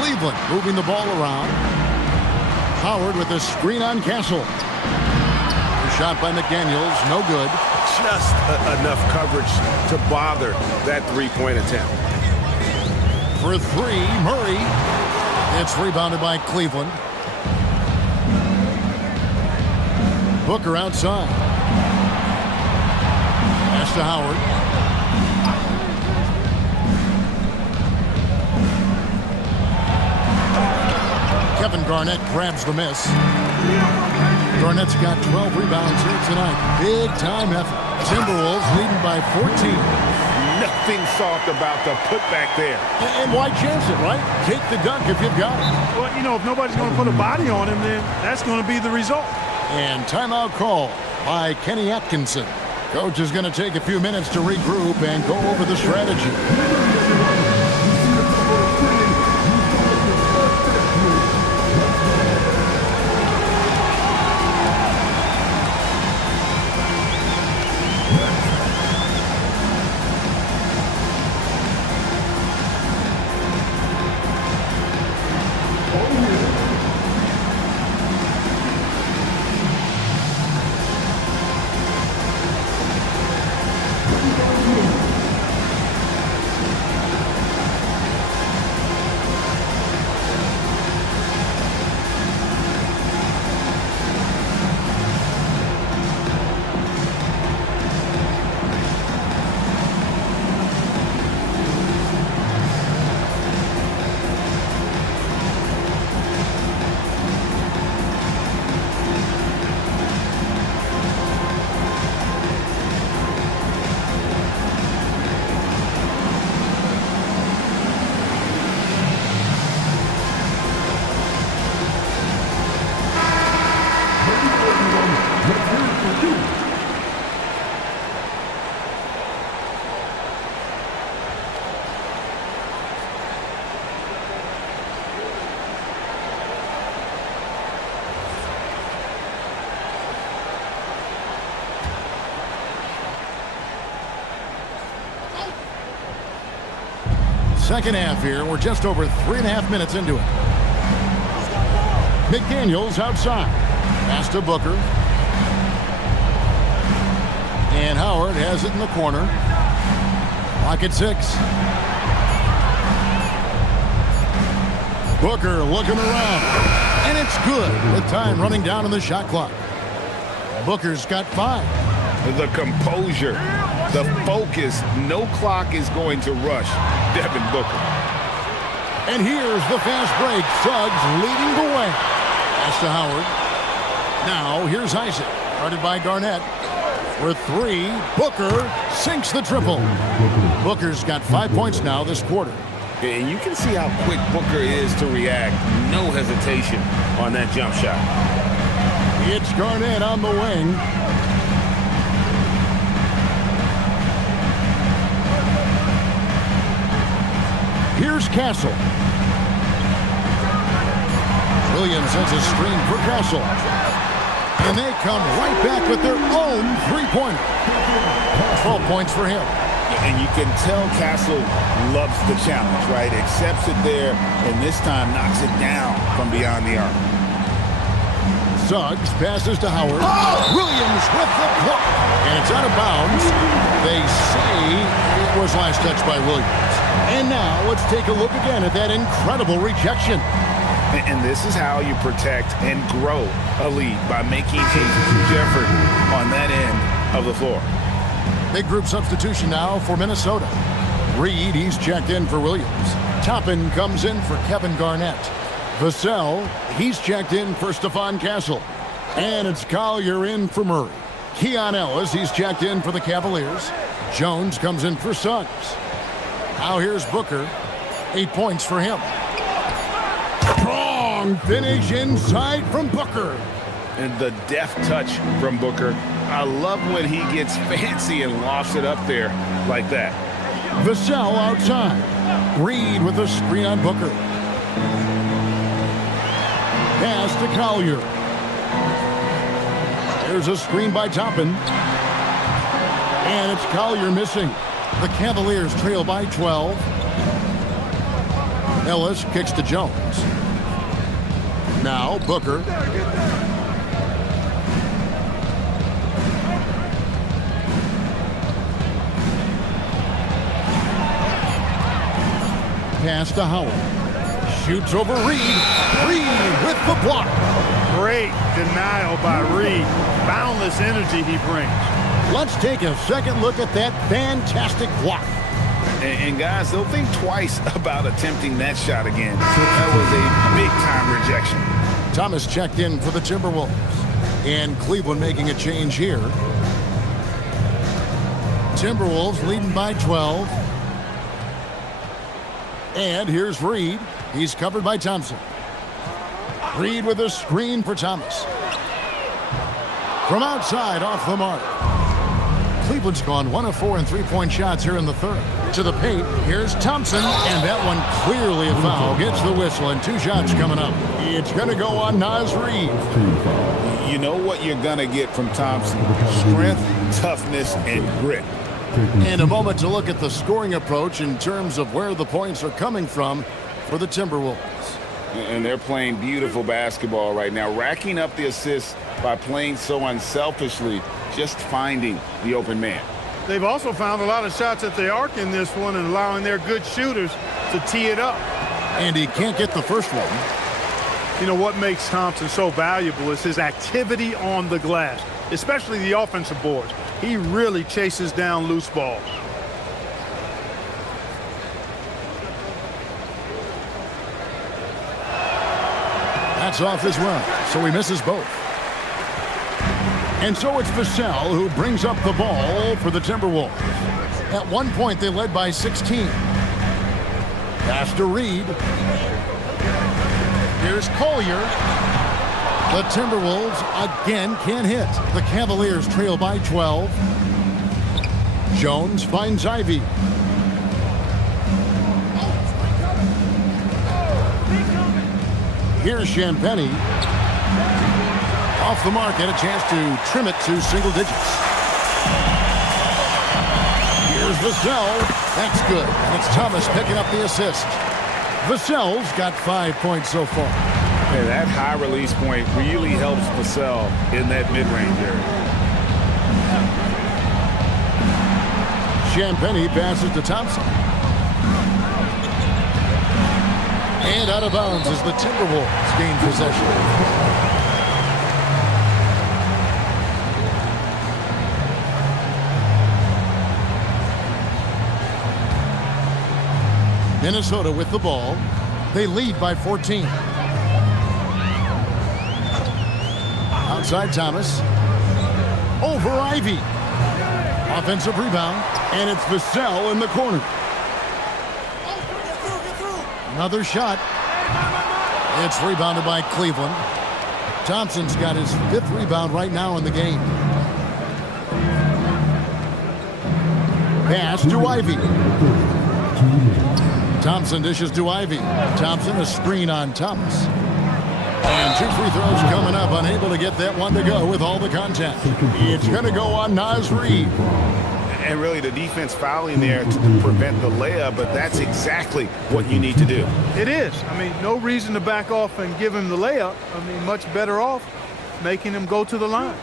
Cleveland moving the ball around. Howard with the screen on Castle. The shot by McDaniels, no good. Just enough coverage to bother that three-point attempt. For three, Murray. It's rebounded by Cleveland. Booker outside. Pass to Howard. Kevin Garnett grabs the miss. Garnett's got 12 rebounds here tonight. Big time effort. Timberwolves leading by 14. Nothing soft about the putback there. And why chance it, right? Take the dunk if you've got it. Well, you know, if nobody's going to put a body on him, then that's going to be the result. And timeout call by Kenny Atkinson. Coach is going to take a few minutes to regroup and go over the strategy. Second half here. We're just over 3.5 minutes into it. McDaniels outside. Pass to Booker. And Howard has it in the corner. Clock at 6. Booker looking around. And it's good with time running down on the shot clock. Booker's got 5. The composure, the focus, no clock is going to rush Devin Booker. And here's the fast break. Suggs leading the way. Pass to Howard. Now here's Isaac. Guarded by Garnett. For 3, Booker sinks the triple. Booker's got 5 points now this quarter. And you can see how quick Booker is to react. No hesitation on that jump shot. It's Garnett on the wing. Here's Castle. Williams has a screen for Castle. And they come right back with their own three-pointer. 12 points for him. And you can tell Castle loves the challenge, right? Accepts it there, and this time knocks it down from beyond the arc. Suggs passes to Howard. Williams with the block. And it's out of bounds. They say it was last touched by Williams. And now let's take a look again at that incredible rejection. And this is how you protect and grow a lead, by making a huge effort on that end of the floor. Big group substitution now for Minnesota. Reed, he's checked in for Williams. Toppin comes in for Kevin Garnett. Vassell, he's checked in for Stephon Castle. And it's Collier in for Murray. Keon Ellis, he's checked in for the Cavaliers. Jones comes in for Suggs. Now here's Booker. 8 points for him. Strong finish inside from Booker. And the deft touch from Booker. I love when he gets fancy and lofts it up there like that. Vassell outside. Reed with a screen on Booker. Pass to Collier. There's a screen by Toppin. And it's Collier missing. The Cavaliers trail by 12. Ellis kicks to Jones. Now Booker. Pass to Howard. Shoots over Reed. Reed with the block. Great denial by Reed. Boundless energy he brings. Let's take a second look at that fantastic block. And guys, they'll think twice about attempting that shot again. That was a big-time rejection. Thomas checked in for the Timberwolves. And Cleveland making a change here. Timberwolves leading by 12. And here's Reed. He's covered by Thompson. Reed with a screen for Thomas. From outside, off the mark. Cleveland's gone 1 of 4 in three-point shots here in the third. To the paint, here's Thompson, and that one clearly a foul. Gets the whistle, and 2 shots coming up. It's going to go on Naz Reid. You know what you're going to get from Thompson? Strength, toughness, and grit. And a moment to look at the scoring approach in terms of where the points are coming from for the Timberwolves. And they're playing beautiful basketball right now, racking up the assists by playing so unselfishly, just finding the open man. They've also found a lot of shots at the arc in this one and allowing their good shooters to tee it up. And he can't get the first one. You know what makes Thompson so valuable is his activity on the glass, especially the offensive boards. He really chases down loose balls. That's off as well, so he misses both. And so it's Vassell who brings up the ball for the Timberwolves. At one point, they led by 16. Pass to Reed. Here's Collier. The Timberwolves again can't hit. The Cavaliers trail by 12. Jones finds Ivy. Here's Champagny. Off the mark and a chance to trim it to single digits. Here's Vassell. That's good. And it's Thomas picking up the assist. Vassell's got 5 points so far. Yeah, that high release point really helps Vassell in that mid-range area. Champagny passes to Thompson. And out of bounds as the Timberwolves gain possession. Minnesota with the ball. They lead by 14. Outside Thomas. Over Ivy. Offensive rebound. And it's Vassell in the corner. Another shot. It's rebounded by Cleveland. Thompson's got his 5th rebound right now in the game. Pass to Ivy. Thompson dishes to Ivy. Thompson a screen on Thomas. And 2 free throws coming up. Unable to get that one to go with all the contact. It's going to go on Naz Reid. And really the defense fouling there to prevent the layup, but that's exactly what you need to do. It is. I mean, no reason to back off and give him the layup. I mean, much better off making him go to the line.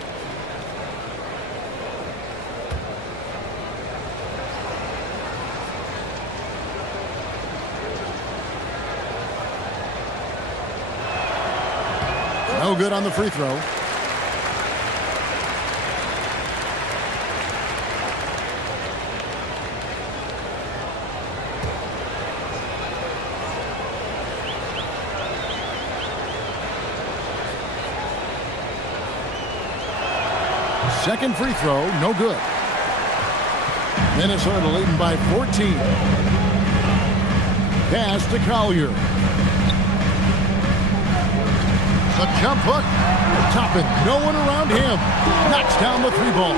No good on the free throw. Second free throw, no good. Minnesota leading by 14. Pass to Collier. The jump hook. Toppin, no one around him. Knocks down the 3-ball.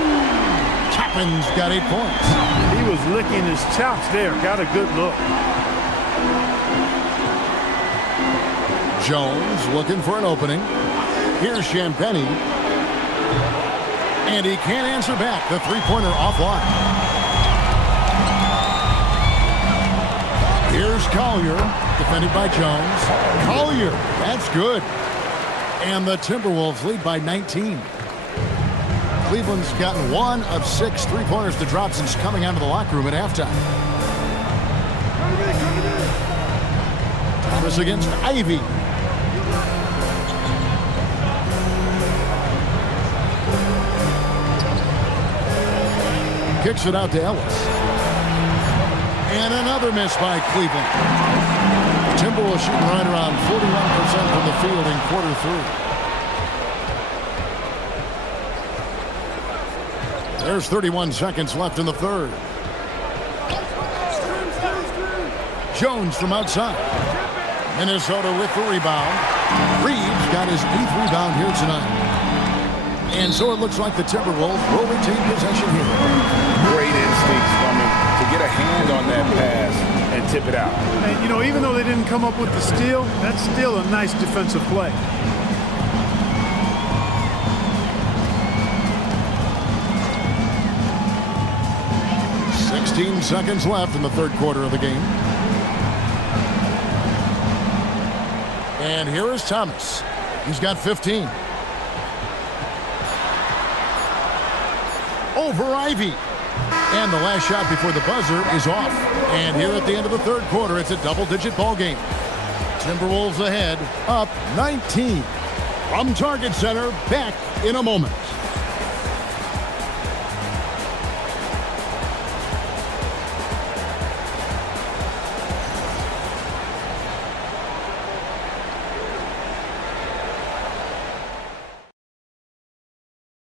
Toppin's got 8 points. He was licking his chops there. Got a good look. Jones looking for an opening. Here's Champagny. And he can't answer back. The 3-pointer offline. Here's Collier, defended by Jones. Collier, that's good. And the Timberwolves lead by 19. Cleveland's gotten 1 of 6 3-pointers to drop since coming out of the locker room at halftime. Thomas against Ivy. Kicks it out to Ellis. And another miss by Cleveland. Timberwolves shooting right around 41% from the field in quarter 3. There's 31 seconds left in the third. Jones from outside. Minnesota with the rebound. Reeves got his 8th rebound here tonight. And so it looks like the Timberwolves will retain possession here. Great instincts from him to get a hand on that pass and tip it out. And, you know, even though they didn't come up with the steal, that's still a nice defensive play. Seconds left in the third quarter of the game. And here is Thomas. He's got 15. Over Ivy. And the last shot before the buzzer is off. And here at the end of the third quarter, it's a double-digit ball game. Timberwolves ahead, up 19. From Target Center, back in a moment.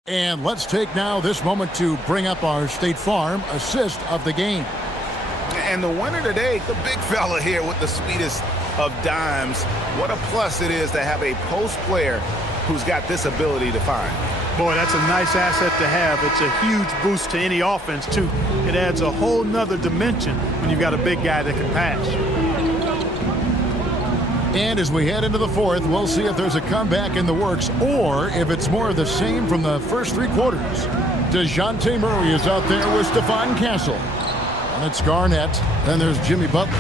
And let's take now this moment to bring up our State Farm assist of the game. And the winner today, the big fella here with the sweetest of dimes. What a plus it is to have a post player who's got this ability to find. Boy, that's a nice asset to have. It's a huge boost to any offense, too. It adds a whole nother dimension when you've got a big guy that can pass. And as we head into the fourth, we'll see if there's a comeback in the works or if it's more of the same from the first 3 quarters. DeJounte Murray is out there with Stephon Castle. And it's Garnett. Then there's Jimmy Butler.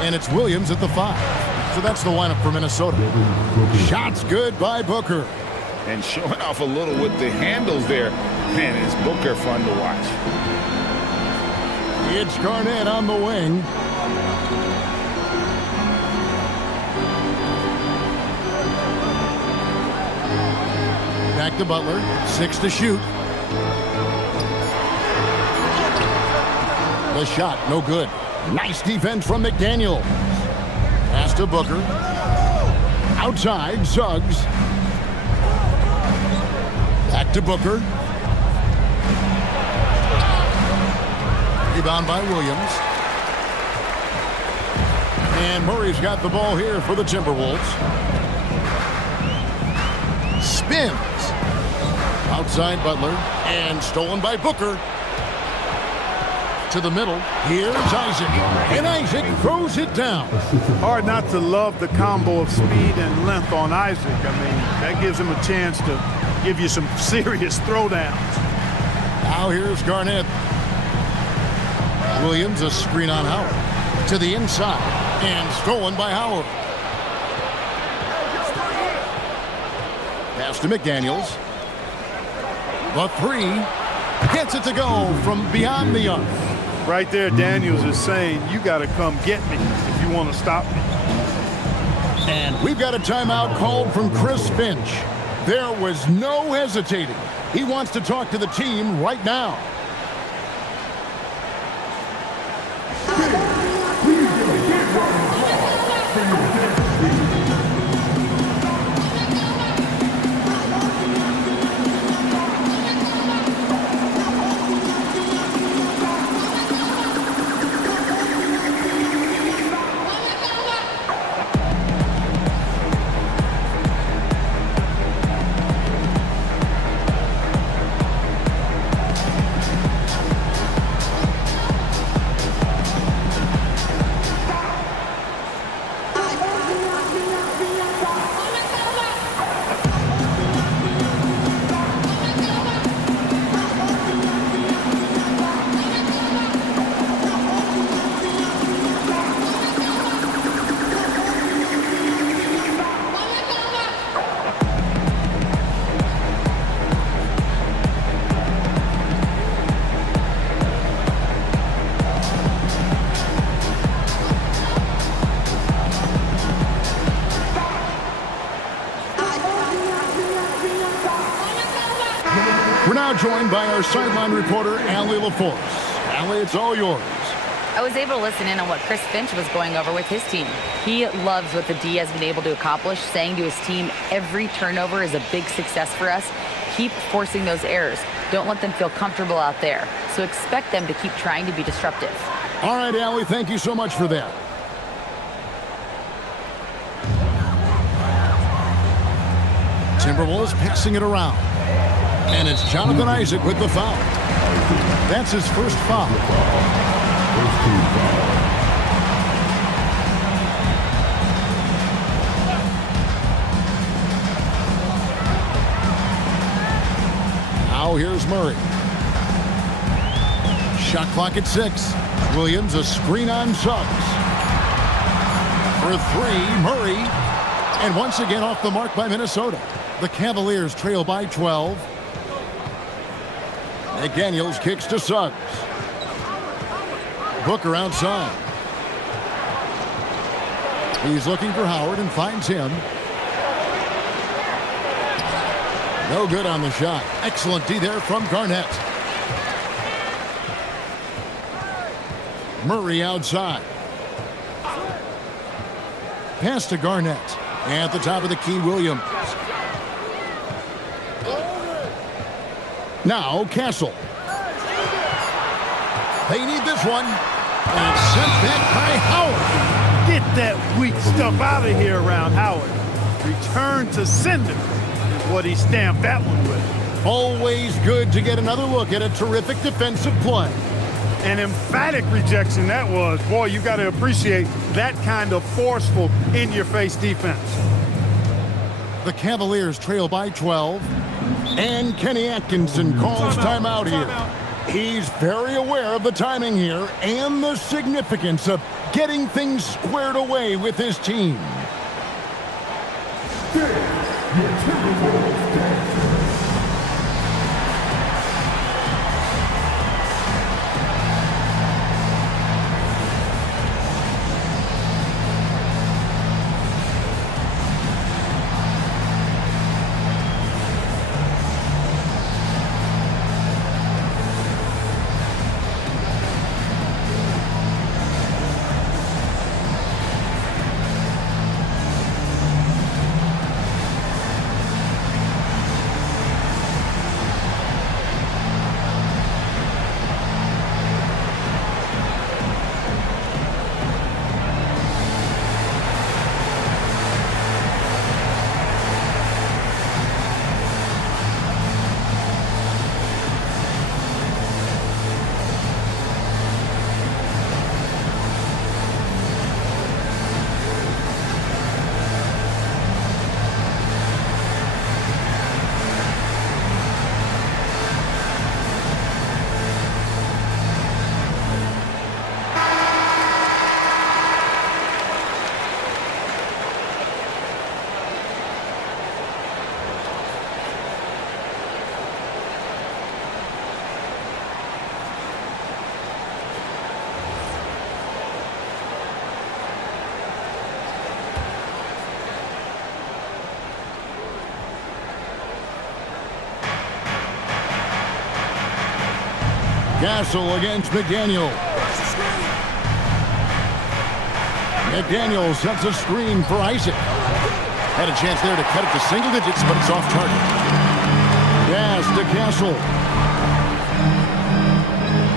And it's Williams at the 5. So that's the lineup for Minnesota. Shots good by Booker. And showing off a little with the handles there. Man, is Booker fun to watch. It's Garnett on the wing. Back to Butler. 6 to shoot. The shot, no good. Nice defense from McDaniel. Pass to Booker. Outside, Suggs. Back to Booker. Rebound by Williams. And Murray's got the ball here for the Timberwolves. Spins. Outside Butler. And stolen by Booker. To the middle. Here's Isaac. And Isaac throws it down. Hard not to love the combo of speed and length on Isaac. I mean, that gives him a chance to give you some serious throwdowns. Now here's Garnett. Williams, a screen on Howard. To the inside. And stolen by Howard. Pass to McDaniels. The 3. Gets it to go from beyond the arc. Right there, Daniels is saying, you got to come get me if you want to stop me. And we've got a timeout called from Chris Finch. There was no hesitating. He wants to talk to the team right now. now joined by our sideline reporter, Allie LaForce. Allie, it's all yours. I was able to listen in on what Chris Finch was going over with his team. He loves what the D has been able to accomplish, saying to his team, every turnover is a big success for us. Keep forcing those errors. Don't let them feel comfortable out there. So expect them to keep trying to be disruptive. All right, Allie, thank you so much for that. Timberwolves passing it around. And it's Jonathan Isaac with the foul. That's his first foul. Now here's Murray. Shot clock at 6. Williams a screen on Suggs. For 3, Murray. And once again off the mark by Minnesota. The Cavaliers trail by 12. McDaniels kicks to Suggs. Booker outside. He's looking for Howard and finds him. No good on the shot. Excellent D there from Garnett. Murray outside. Pass to Garnett. At the top of the key, Williams. Now Castle. They need this one. And sent back by Howard. Get that weak stuff out of here around Howard. Return to sender is what he stamped that one with. Always good to get another look at a terrific defensive play. An emphatic rejection that was. Boy, you got to appreciate that kind of forceful, in-your-face defense. The Cavaliers trail by 12. And Kenny Atkinson calls timeout here. He's very aware of the timing here and the significance of getting things squared away with his team. Castle against McDaniel. McDaniel sets a screen for Isaac. Had a chance there to cut it to single digits, but it's off target. Pass to Castle.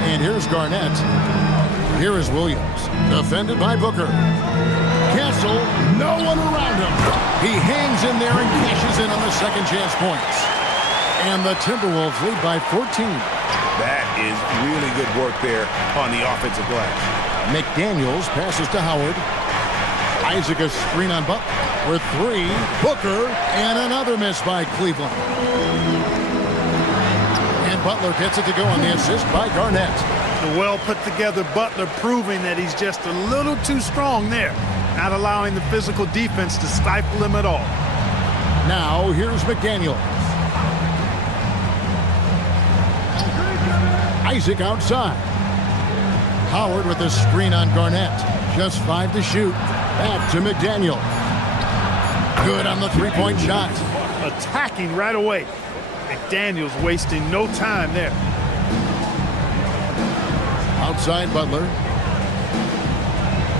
And here's Garnett. Here is Williams. Defended by Booker. Castle, no one around him. He hangs in there and cashes in on the second chance points. And the Timberwolves lead by 14. That is really good work there on the offensive glass. McDaniels passes to Howard. Isaac a screen on Butler. For 3, Booker, and another miss by Cleveland. And Butler gets it to go on the assist by Garnett. The well put together Butler proving that he's just a little too strong there, not allowing the physical defense to stifle him at all. Now here's McDaniels. Isaac outside. Howard with a screen on Garnett. Just 5 to shoot. Back to McDaniel. Good on the three-point shot. Attacking right away. McDaniels wasting no time there. Outside Butler.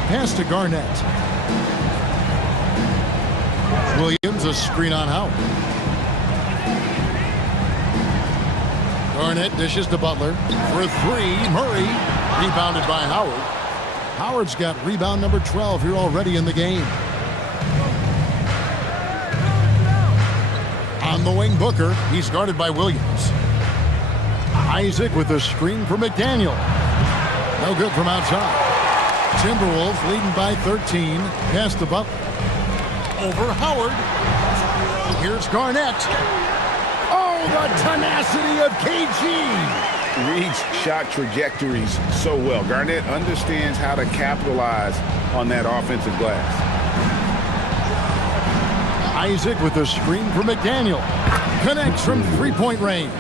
Pass to Garnett. Williams, a screen on Howard. Garnett dishes to Butler for 3. Murray, rebounded by Howard. Howard's got rebound number 12 here already in the game. On the wing, Booker. He's guarded by Williams. Isaac with a screen for McDaniel. No good from outside. Timberwolves leading by 13. Pass to Butler. Over Howard. Here's Garnett. Oh, the tenacity of KG. Reads shot trajectories so well. Garnett understands how to capitalize on that offensive glass. Isaac with a screen for McDaniel. Connects from three-point range.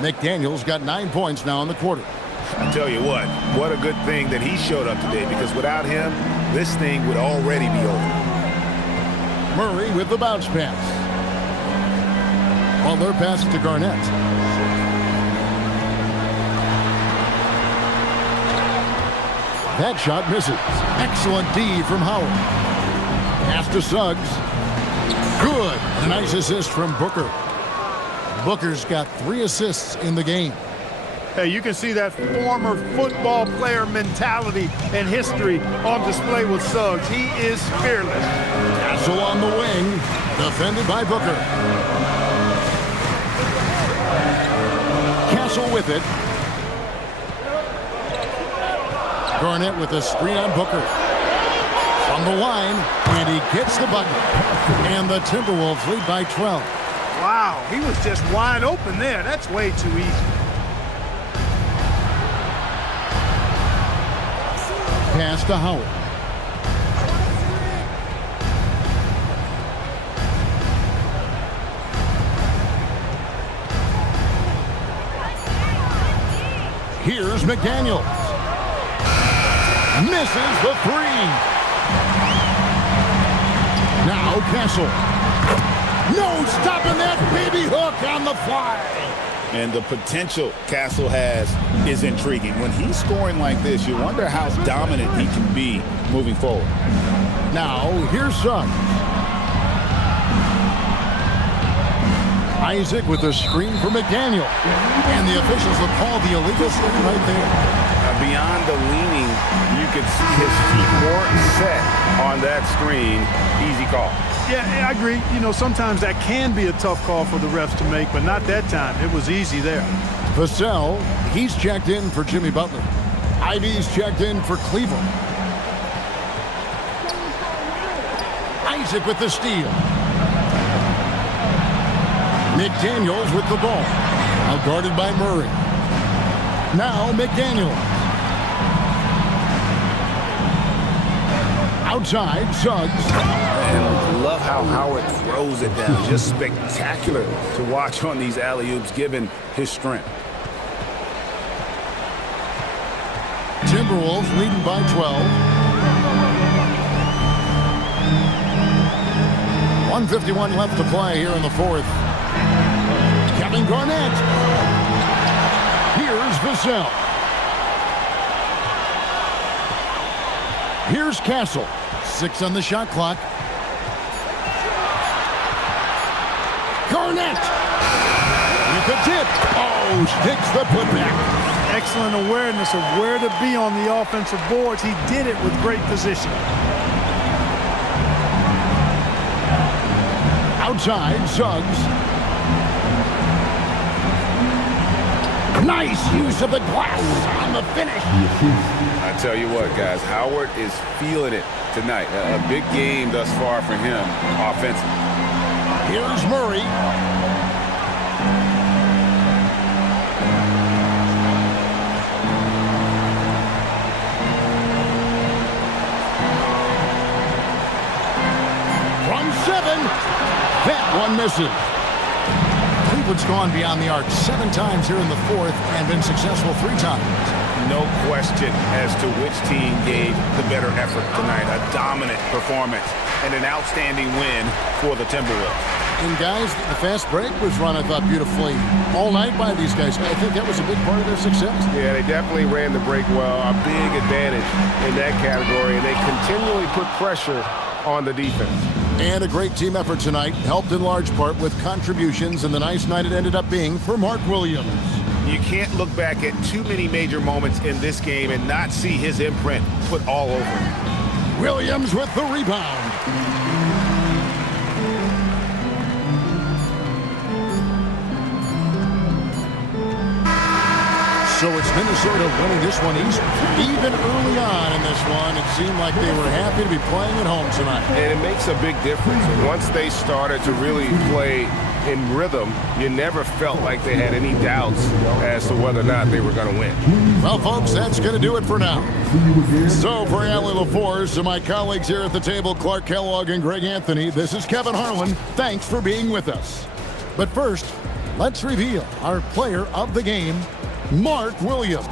McDaniel's got 9 points now in the quarter. I tell you what a good thing that he showed up today, because without him, this thing would already be over. Murray with the bounce pass. Butler passes to Garnett. That shot misses. Excellent D from Howard. Pass to Suggs. Good. A nice assist from Booker. Booker's got 3 assists in the game. Hey, you can see that former football player mentality and history on display with Suggs. He is fearless. Castle on the wing, defended by Booker. Castle with it. Garnett with a screen on Booker. From the line, and he gets the bucket. And the Timberwolves lead by 12. Wow, he was just wide open there. That's way too easy. Pass to Howard. Here's McDaniels. Misses the 3. Now Castle. No stopping that baby hook on the fly. And the potential Castle has is intriguing. When he's scoring like this, you wonder how dominant he can be moving forward. Now, here's Suggs. Isaac with a screen for McDaniel. And the officials have called the illegal screen right there. Beyond the leaning, you could see his feet weren't set on that screen. Easy call. Yeah, I agree. You know, sometimes that can be a tough call for the refs to make, but not that time. It was easy there. Vassell, he's checked in for Jimmy Butler. Ivy's checked in for Cleveland. Isaac with the steal. McDaniels with the ball. Now guarded by Murray. Now McDaniels. Outside, Suggs. And love how Howard throws it down. Just spectacular to watch on these alley-oops, given his strength. Timberwolves leading by 12. 1:51 left to play here in the fourth. Kevin Garnett. Here's Vassell. Here's Castle. 6 on the shot clock. Garnett with the tip. Oh, sticks the putback. Excellent awareness of where to be on the offensive boards. He did it with great position. Outside, Suggs. Nice use of the glass on the finish. I tell you what, guys, Howard is feeling it tonight. A big game thus far for him offensively. Here's Murray. From 7. That one misses. Cleveland's gone beyond the arc 7 times here in the fourth and been successful 3 times. No question as to which team gave the better effort tonight. A dominant performance and an outstanding win for the Timberwolves. And guys, the fast break was run, I thought, beautifully all night by these guys. I think that was a big part of their success. Yeah, they definitely ran the break well. A big advantage in that category, and they continually put pressure on the defense. And a great team effort tonight, helped in large part with contributions, and the nice night it ended up being for Mark Williams. You can't look back at too many major moments in this game and not see his imprint put all over it. Williams with the rebound. So it's Minnesota winning this one easily. Even early on in this one, it seemed like they were happy to be playing at home tonight. And it makes a big difference. Once they started to really play in rhythm, you never felt like they had any doubts as to whether or not they were going to win. Well, folks, that's going to do it for now. So for Allie LaForce and my colleagues here at the table, Clark Kellogg and Greg Anthony, this is Kevin Harlan. Thanks for being with us. But first, let's reveal our player of the game, Mark Williams.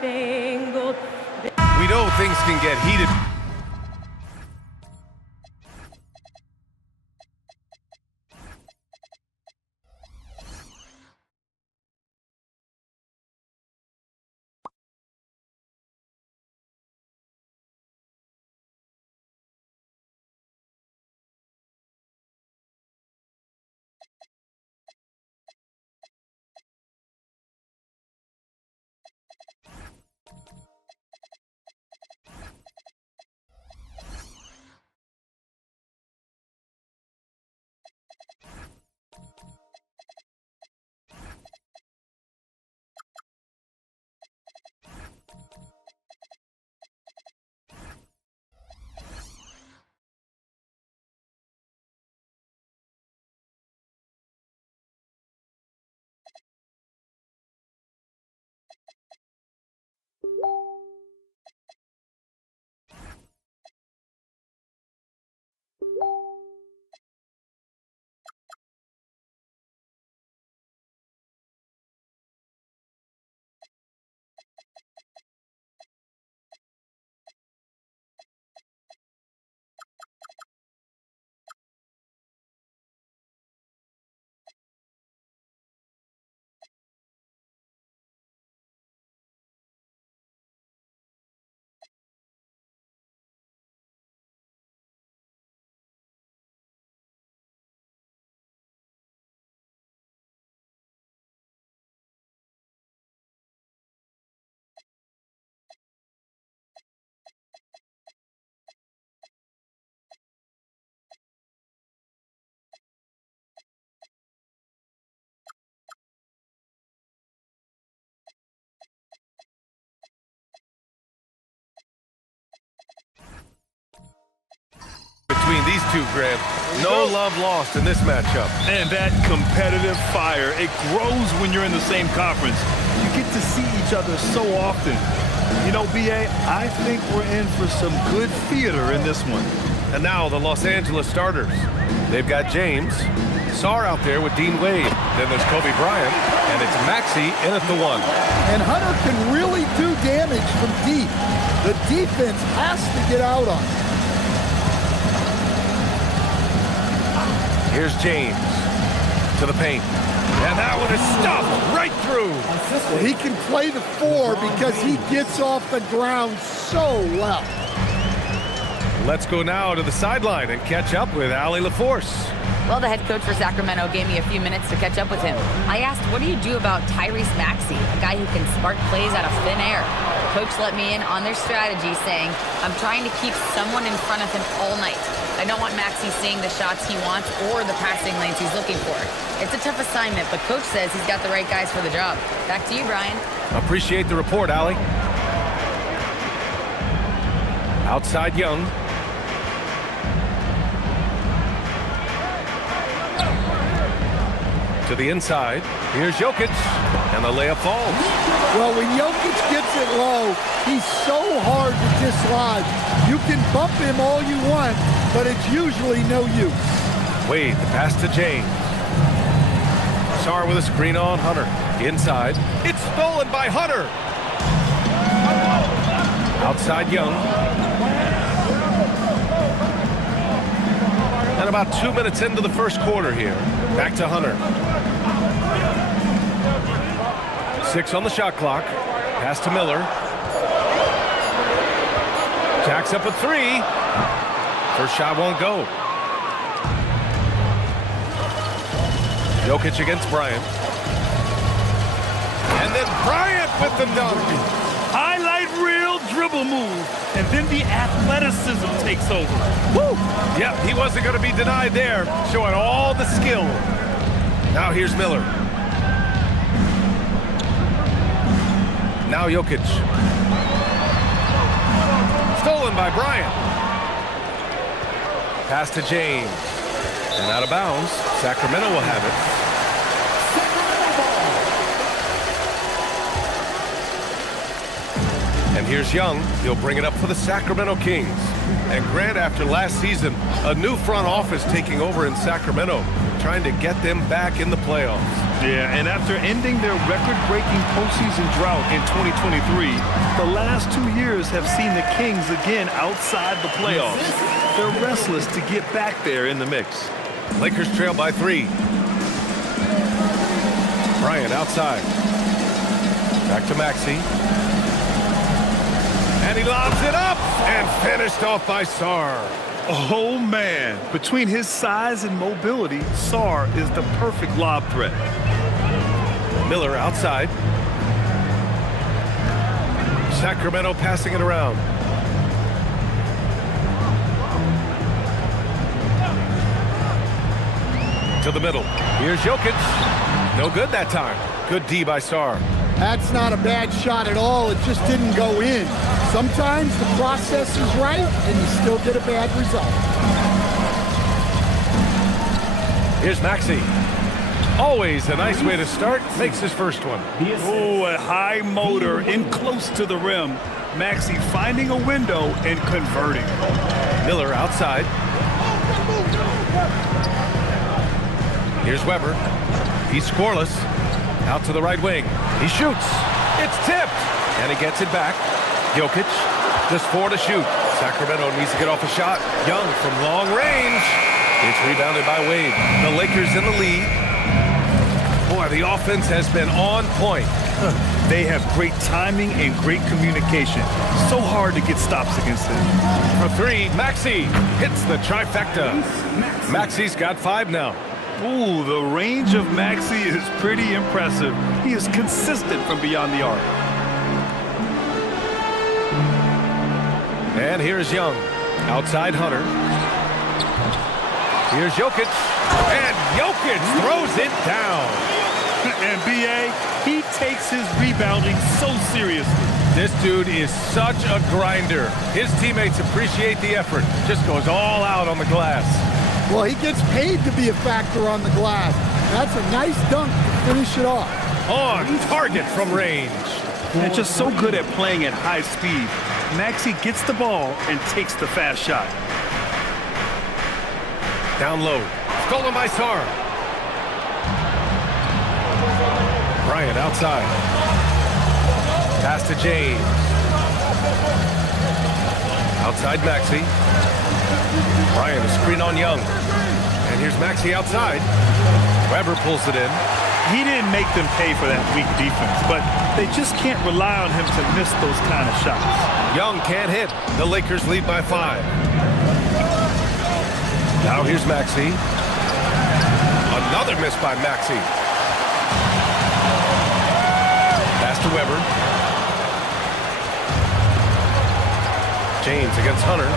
spangled. We know things can get heated. Between these two, Grant, no love lost in this matchup. And that competitive fire, it grows when you're in the same conference. You get to see each other so often. You know, B.A., I think we're in for some good theater in this one. And now the Los Angeles starters. They've got James, Sarr out there with Dean Wade. Then there's Kobe Bryant, and it's Maxey in at the 1. And Hunter can really do damage from deep. The defense has to get out on him. Here's James to the paint. And that one is stuffed right through. Well, he can play the 4 because he gets off the ground so well. Let's go now to the sideline and catch up with Allie LaForce. Well, the head coach for Sacramento gave me a few minutes to catch up with him. I asked, what do you do about Tyrese Maxey, a guy who can spark plays out of thin air? Coach let me in on their strategy, saying, I'm trying to keep someone in front of him all night. I don't want Maxey seeing the shots he wants or the passing lanes he's looking for. It's a tough assignment, but Coach says he's got the right guys for the job. Back to you, Brian. Appreciate the report, Allie. Outside Young. To the inside. Here's Jokic. And the layup falls. Well, when Jokic gets it low, he's so hard to dislodge. You can bump him all you want, but it's usually no use. Wade, the pass to James. Sarr with a screen on Hunter. Inside. It's stolen by Hunter. Outside Young. And about 2 minutes into the first quarter here. Back to Hunter. 6 on the shot clock. Pass to Miller. Jacks up a 3. First shot won't go. Jokic against Bryant. And then Bryant with the dunk. Highlight reel dribble move, and then the athleticism takes over. Woo! Yep, he wasn't going to be denied there, showing all the skill. Now here's Miller. Now Jokic. Stolen by Bryant. Pass to James. And out of bounds. Sacramento will have it. And here's Young. He'll bring it up for the Sacramento Kings. And Grant, after last season, a new front office taking over in Sacramento, trying to get them back in the playoffs. Yeah, and after ending their record-breaking postseason drought in 2023, the last 2 years have seen the Kings again outside the playoffs. They're restless to get back there in the mix. Lakers trail by 3. Bryant outside. Back to Maxey. And he lobs it up and finished off by Sarr. Oh, man. Between his size and mobility, Sarr is the perfect lob threat. Miller outside. Sacramento passing it around. To the middle. Here's Jokic. No good that time. Good D by Sarr. That's not a bad shot at all. It just didn't go in. Sometimes the process is right and you still get a bad result. Here's Maxey. Always a nice way to start. Makes his first one. Oh, a high motor in close to the rim. Maxey finding a window and converting. Miller outside. Here's Weber. He's scoreless. Out to the right wing. He shoots. It's tipped. And he gets it back. Jokic. Just 4 to shoot. Sacramento needs to get off a shot. Young from long range. It's rebounded by Wade. The Lakers in the lead. Boy, the offense has been on point. They have great timing and great communication. So hard to get stops against them. For 3, Maxey hits the trifecta. Maxey's got 5 now. Ooh, the range of Maxey is pretty impressive. He is consistent from beyond the arc. And here's Young. Outside Hunter. Here's Jokic. And Jokic throws it down. And B.A., he takes his rebounding so seriously. This dude is such a grinder. His teammates appreciate the effort. Just goes all out on the glass. Well, he gets paid to be a factor on the glass. That's a nice dunk to finish it off. On target from range. And just so good at playing at high speed. Maxey gets the ball and takes the fast shot. Down low. Stolen by Sarr. Bryant outside. Pass to James. Outside Maxey. Bryant, a screen on Young. And here's Maxey outside. Weber pulls it in. He didn't make them pay for that weak defense, but they just can't rely on him to miss those kind of shots. Young can't hit. The Lakers lead by 5. Now here's Maxey. Another miss by Maxey. Pass to Weber. James against Hunter.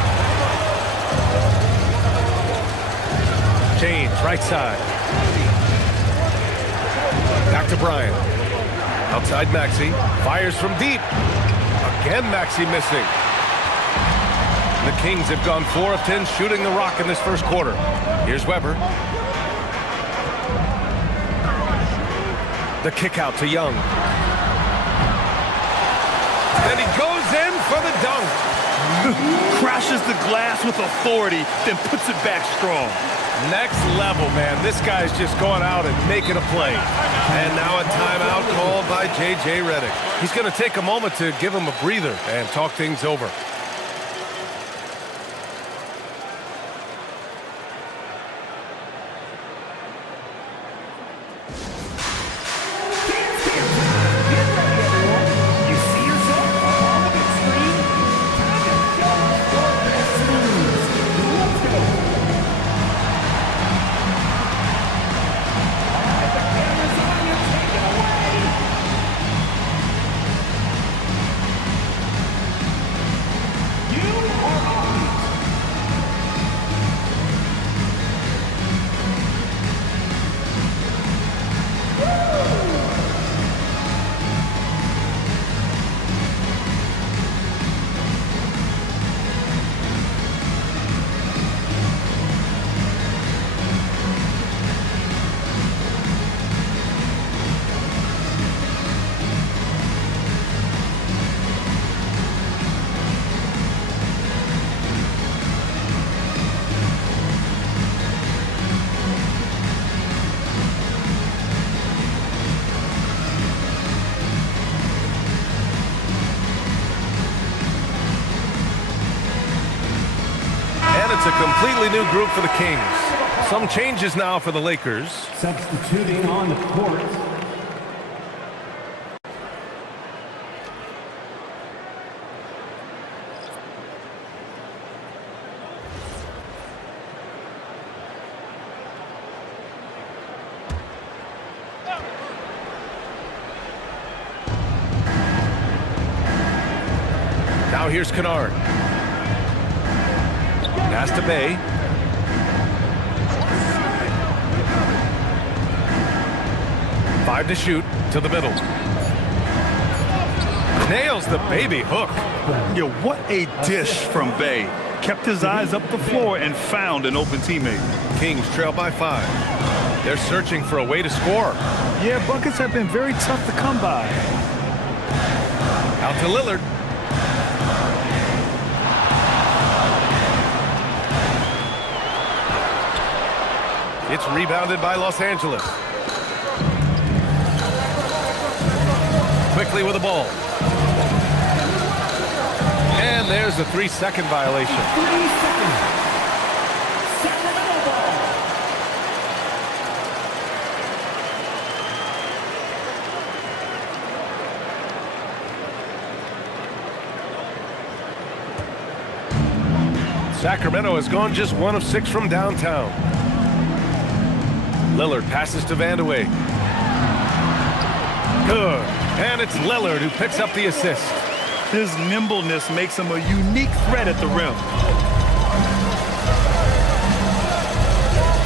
James, right side. Back to Bryant. Outside Maxey. Fires from deep. Again, Maxey missing. The Kings have gone 4 of 10 shooting the rock in this first quarter. Here's Weber. The kick out to Young. And he goes in for the dunk. Crashes the glass with authority, then puts it back strong. Next level, man. This guy's just going out and making a play. And now a timeout called by J.J. Redick. He's going to take a moment to give him a breather and talk things over. it's a completely new group for the Kings. Some changes now for the Lakers. Substituting on the court. Now here's Kennard. Pass to Bay. Five to shoot to the middle. Nails the baby hook. Yo, what a dish from Bay. Kept his eyes up the floor and found an open teammate. Kings trail by 5. They're searching for a way to score. Yeah, buckets have been very tough to come by. Out to Lillard. It's rebounded by Los Angeles. Quickly with the ball. And there's a 3-second violation. 3 seconds. Sacramento ball. Sacramento has gone just 1 of 6 from downtown. Lillard passes to Vandeweghe. Good. And it's Lillard who picks up the assist. His nimbleness makes him a unique threat at the rim.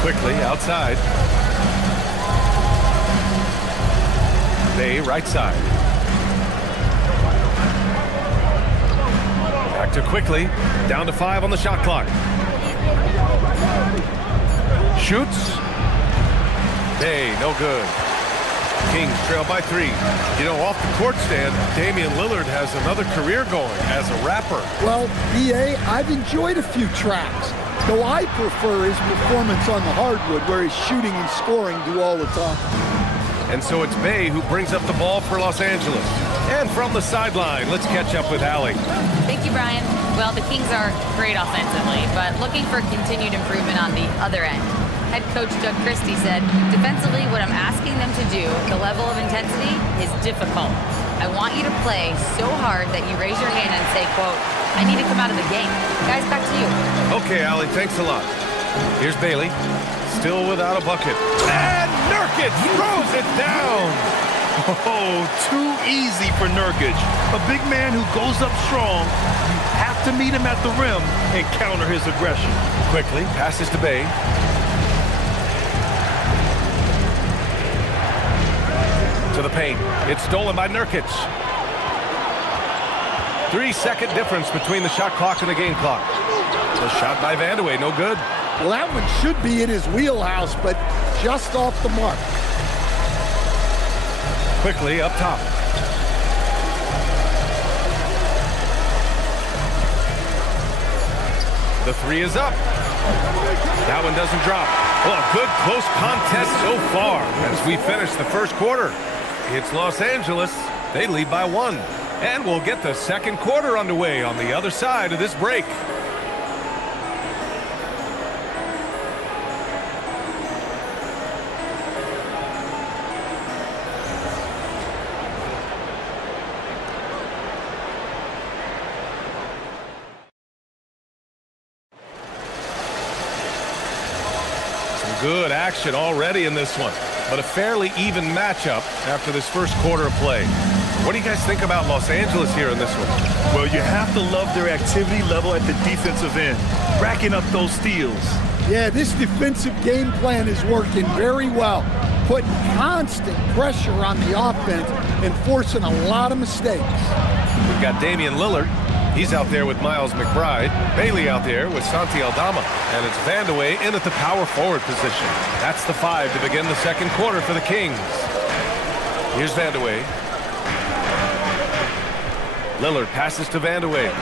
Quickly outside. Bay right side. Back to Quickly. Down to 5 on the shot clock. Shoots. Bay, no good. Kings trail by 3. You know, off the court stand, Damian Lillard has another career going as a rapper. Well, B.A., I've enjoyed a few tracks, though I prefer his performance on the hardwood where his shooting and scoring do all the time. And so it's Bay who brings up the ball for Los Angeles. And from the sideline, let's catch up with Allie. Thank you, Brian. Well, the Kings are great offensively, but looking for continued improvement on the other end. Head coach Doug Christie said, defensively, what I'm asking them to do, the level of intensity, is difficult. I want you to play so hard that you raise your hand and say, quote, I need to come out of the game. Guys, back to you. Okay, Allie, thanks a lot. Here's Bailey, still without a bucket. And Nurkic throws it down. Oh, too easy for Nurkic. A big man who goes up strong. You have to meet him at the rim and counter his aggression. Quickly, passes to Bay. To the paint. It's stolen by Nurkic. 3-second difference between the shot clock and the game clock. The shot by Vandeweghe, no good. Well, that one should be in his wheelhouse, but just off the mark. Quickly up top. The 3 is up. That one doesn't drop. Well, good close contest so far as we finish the first quarter. It's Los Angeles. They lead by 1. And we'll get the second quarter underway on the other side of this break. Good action already in this one, but a fairly even matchup after this first quarter of play. What do you guys think about Los Angeles here in this one? Well, you have to love their activity level at the defensive end, racking up those steals. Yeah, this defensive game plan is working very well, putting constant pressure on the offense and forcing a lot of mistakes. We've got Damian Lillard. He's out there with Miles McBride. Bailey out there with Santi Aldama. And it's Vandeweghe in at the power forward position. That's the 5 to begin the second quarter for the Kings. Here's Vandeweghe. Lillard passes to Vandeweghe.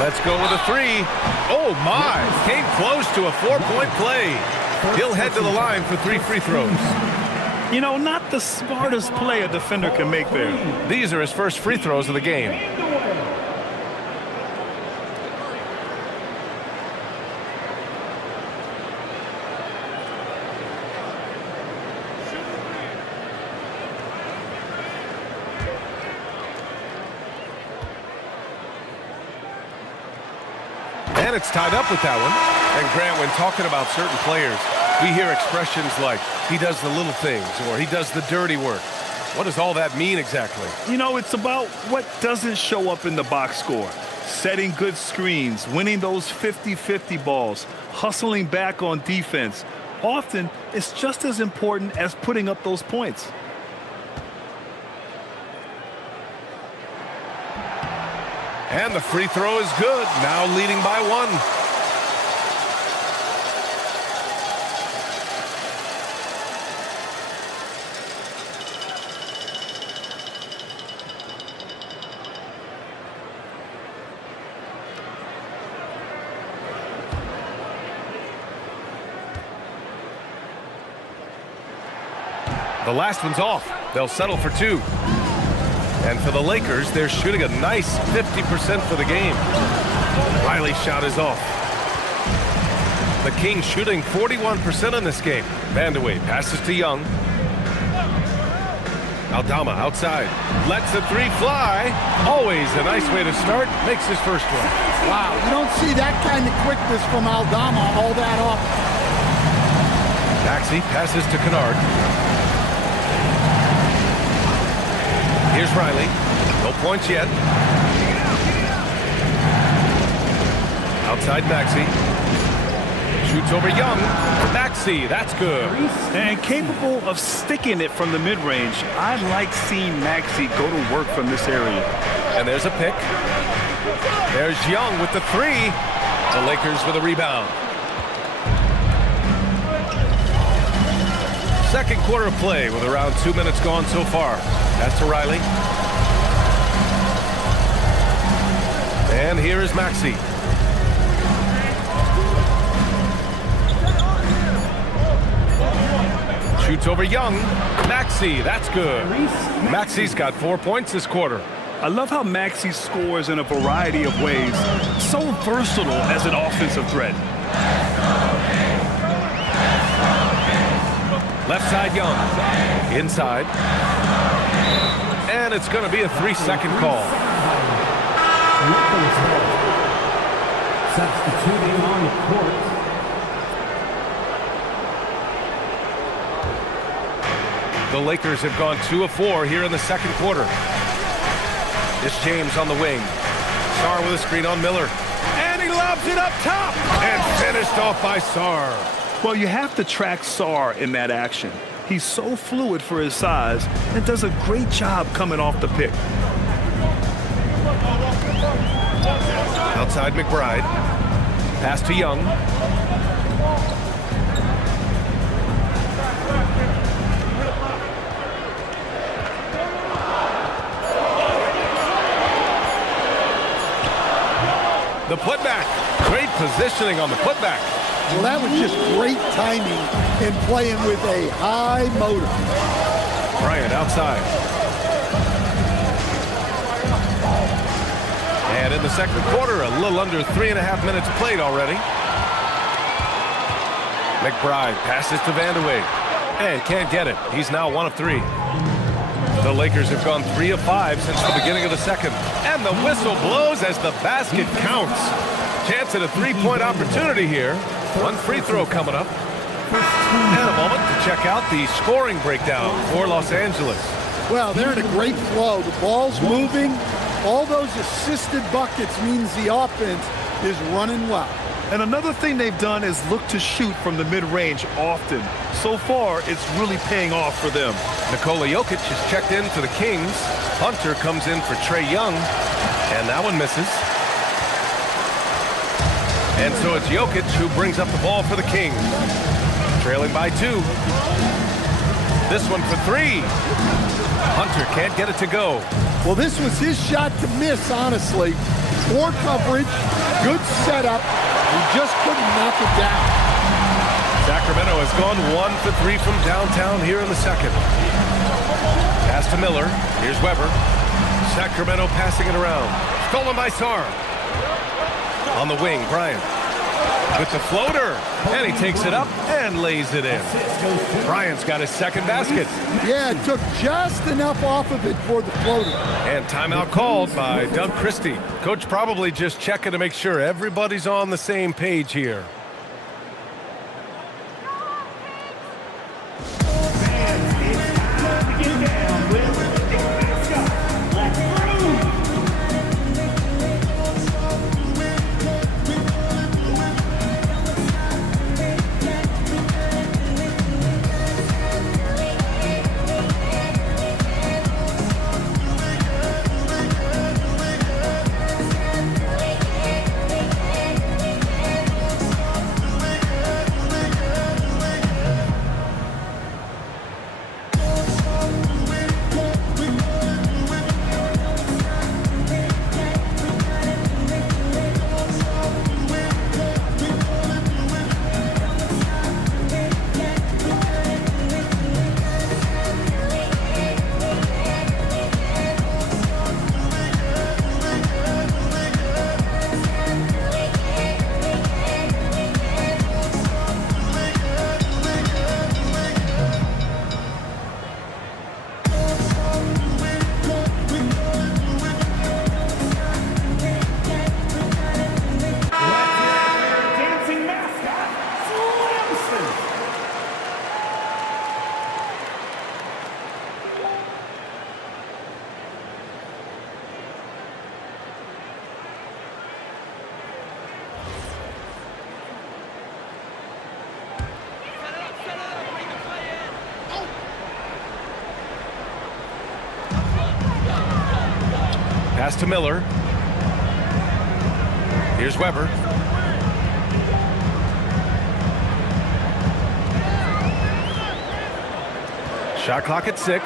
Let's go with a 3. Oh my! Came close to a 4-point play. He'll head to the line for 3 free throws. You know, not the smartest play a defender can make there. These are his first free throws of the game. And it's tied up with that one. And Grant, when talking about certain players, we hear expressions like, he does the little things, or he does the dirty work. What does all that mean exactly? You know, it's about what doesn't show up in the box score. Setting good screens, winning those 50-50 balls, hustling back on defense. Often, it's just as important as putting up those points. And the free throw is good, now leading by 1. The last one's off. They'll settle for 2. And for the Lakers, they're shooting a nice 50% for the game. Riley's shot is off. The Kings shooting 41% in this game. Vandeweghe passes to Young. Aldama outside. Lets the 3 fly. Always a nice way to start. Makes his first one. Wow, you don't see that kind of quickness from Aldama all that often. Maxey passes to Kennard. Here's Riley. No points yet. Outside Maxey. Shoots over Young. Maxey, that's good. And capable of sticking it from the mid-range. I like seeing Maxey go to work from this area. And there's a pick. There's Young with the 3. The Lakers with a rebound. Second quarter of play with around 2 minutes gone so far. That's to Riley. And here is Maxey. Shoots over Young. Maxey, that's good. Maxey's got 4 points this quarter. I love how Maxey scores in a variety of ways. So versatile as an offensive threat. Left side Young. Inside. And it's going to be a 3-second call. Substituting on the court. The Lakers have gone 2 of 4 here in the second quarter. It's James on the wing. Sarr with a screen on Miller. And he lobs it up top. And finished off by Sarr. Well, you have to track Sarr in that action. He's so fluid for his size and does a great job coming off the pick. Outside McBride. Pass to Young. The putback. Great positioning on the putback. Well, that was just great timing in playing with a high motor. Bryant outside. And in the second quarter, a little under 3.5 minutes played already. McBride passes to Vandeweghe. And can't get it. He's now 1 of 3. The Lakers have gone 3 of 5 since the beginning of the second. And the whistle blows as the basket counts. Chance at a 3-point opportunity here. 1 free throw coming up. And a moment to check out the scoring breakdown for Los Angeles. Well, they're in a great flow. The ball's moving. All those assisted buckets means the offense is running well. And another thing they've done is look to shoot from the mid-range often. So far, it's really paying off for them. Nikola Jokic is checked in for the Kings. Hunter comes in for Trae Young. And that one misses. And so it's Jokic who brings up the ball for the Kings. Trailing by 2. This one for 3. Hunter can't get it to go. Well, this was his shot to miss, honestly. Poor coverage, good setup. He just couldn't knock it down. Sacramento has gone 1 for 3 from downtown here in the second. Pass to Miller. Here's Weber. Sacramento passing it around. Stolen by Sarr. On the wing, Bryant. With the floater. And he takes it up and lays it in. Bryant's got his second basket. Yeah, it took just enough off of it for the floater. And timeout called by Doug Christie. Coach probably just checking to make sure everybody's on the same page here. Pass to Miller. Here's Weber. Shot clock at 6.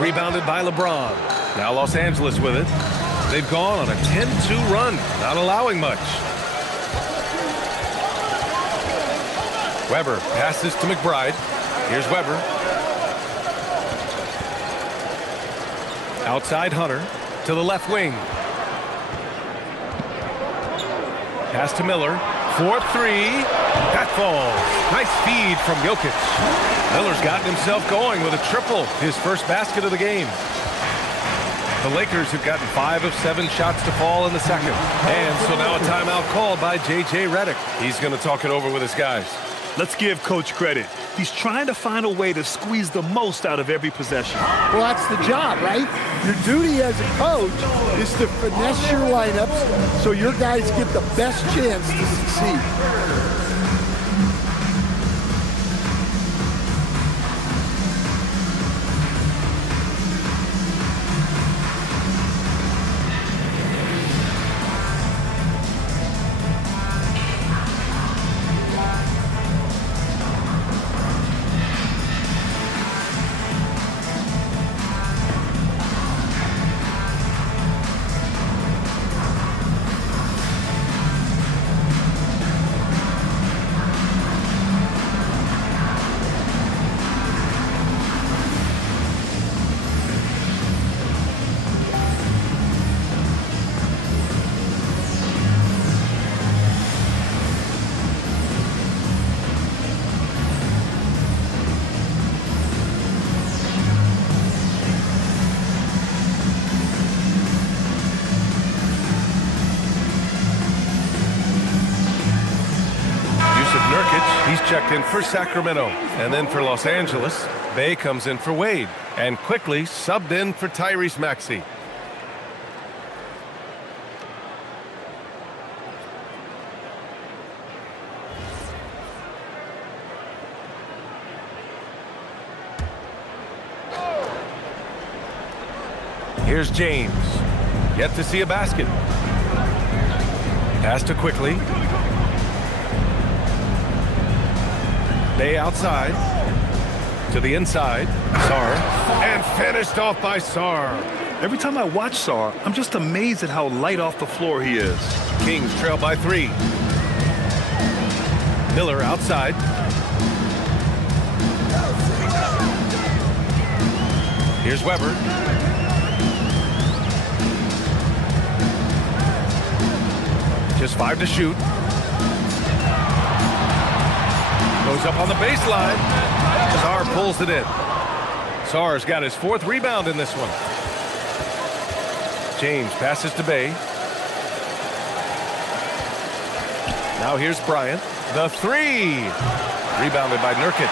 Rebounded by LeBron. Now Los Angeles with it. They've gone on a 10-2 run, not allowing much. Weber passes to McBride. Here's Weber. Outside Hunter to the left wing. Pass to Miller. 4-3. That falls. Nice feed from Jokic. Miller's gotten himself going with a triple, his first basket of the game. The Lakers have gotten 5 of 7 shots to fall in the second. And so now a timeout called by J.J. Redick. He's going to talk it over with his guys. Let's give Coach credit. He's trying to find a way to squeeze the most out of every possession. Well, that's the job, right? Your duty as a coach is to finesse your lineups so your guys get the best chance to succeed. He's checked in for Sacramento. And then for Los Angeles, Bay comes in for Wade. And quickly subbed in for Tyrese Maxey. Here's James. Yet to see a basket. Pass to Quickly. Bay outside. To the inside. Sarr. And finished off by Sarr. Every time I watch Sarr, I'm just amazed at how light off the floor he is. Kings trail by 3. Miller outside. Here's Weber. Just 5 to shoot. Goes up on the baseline. Sarr pulls it in. Sarr's got his 4th rebound in this one. James passes to Bay. Now here's Bryant. The 3. Rebounded by Nurkic.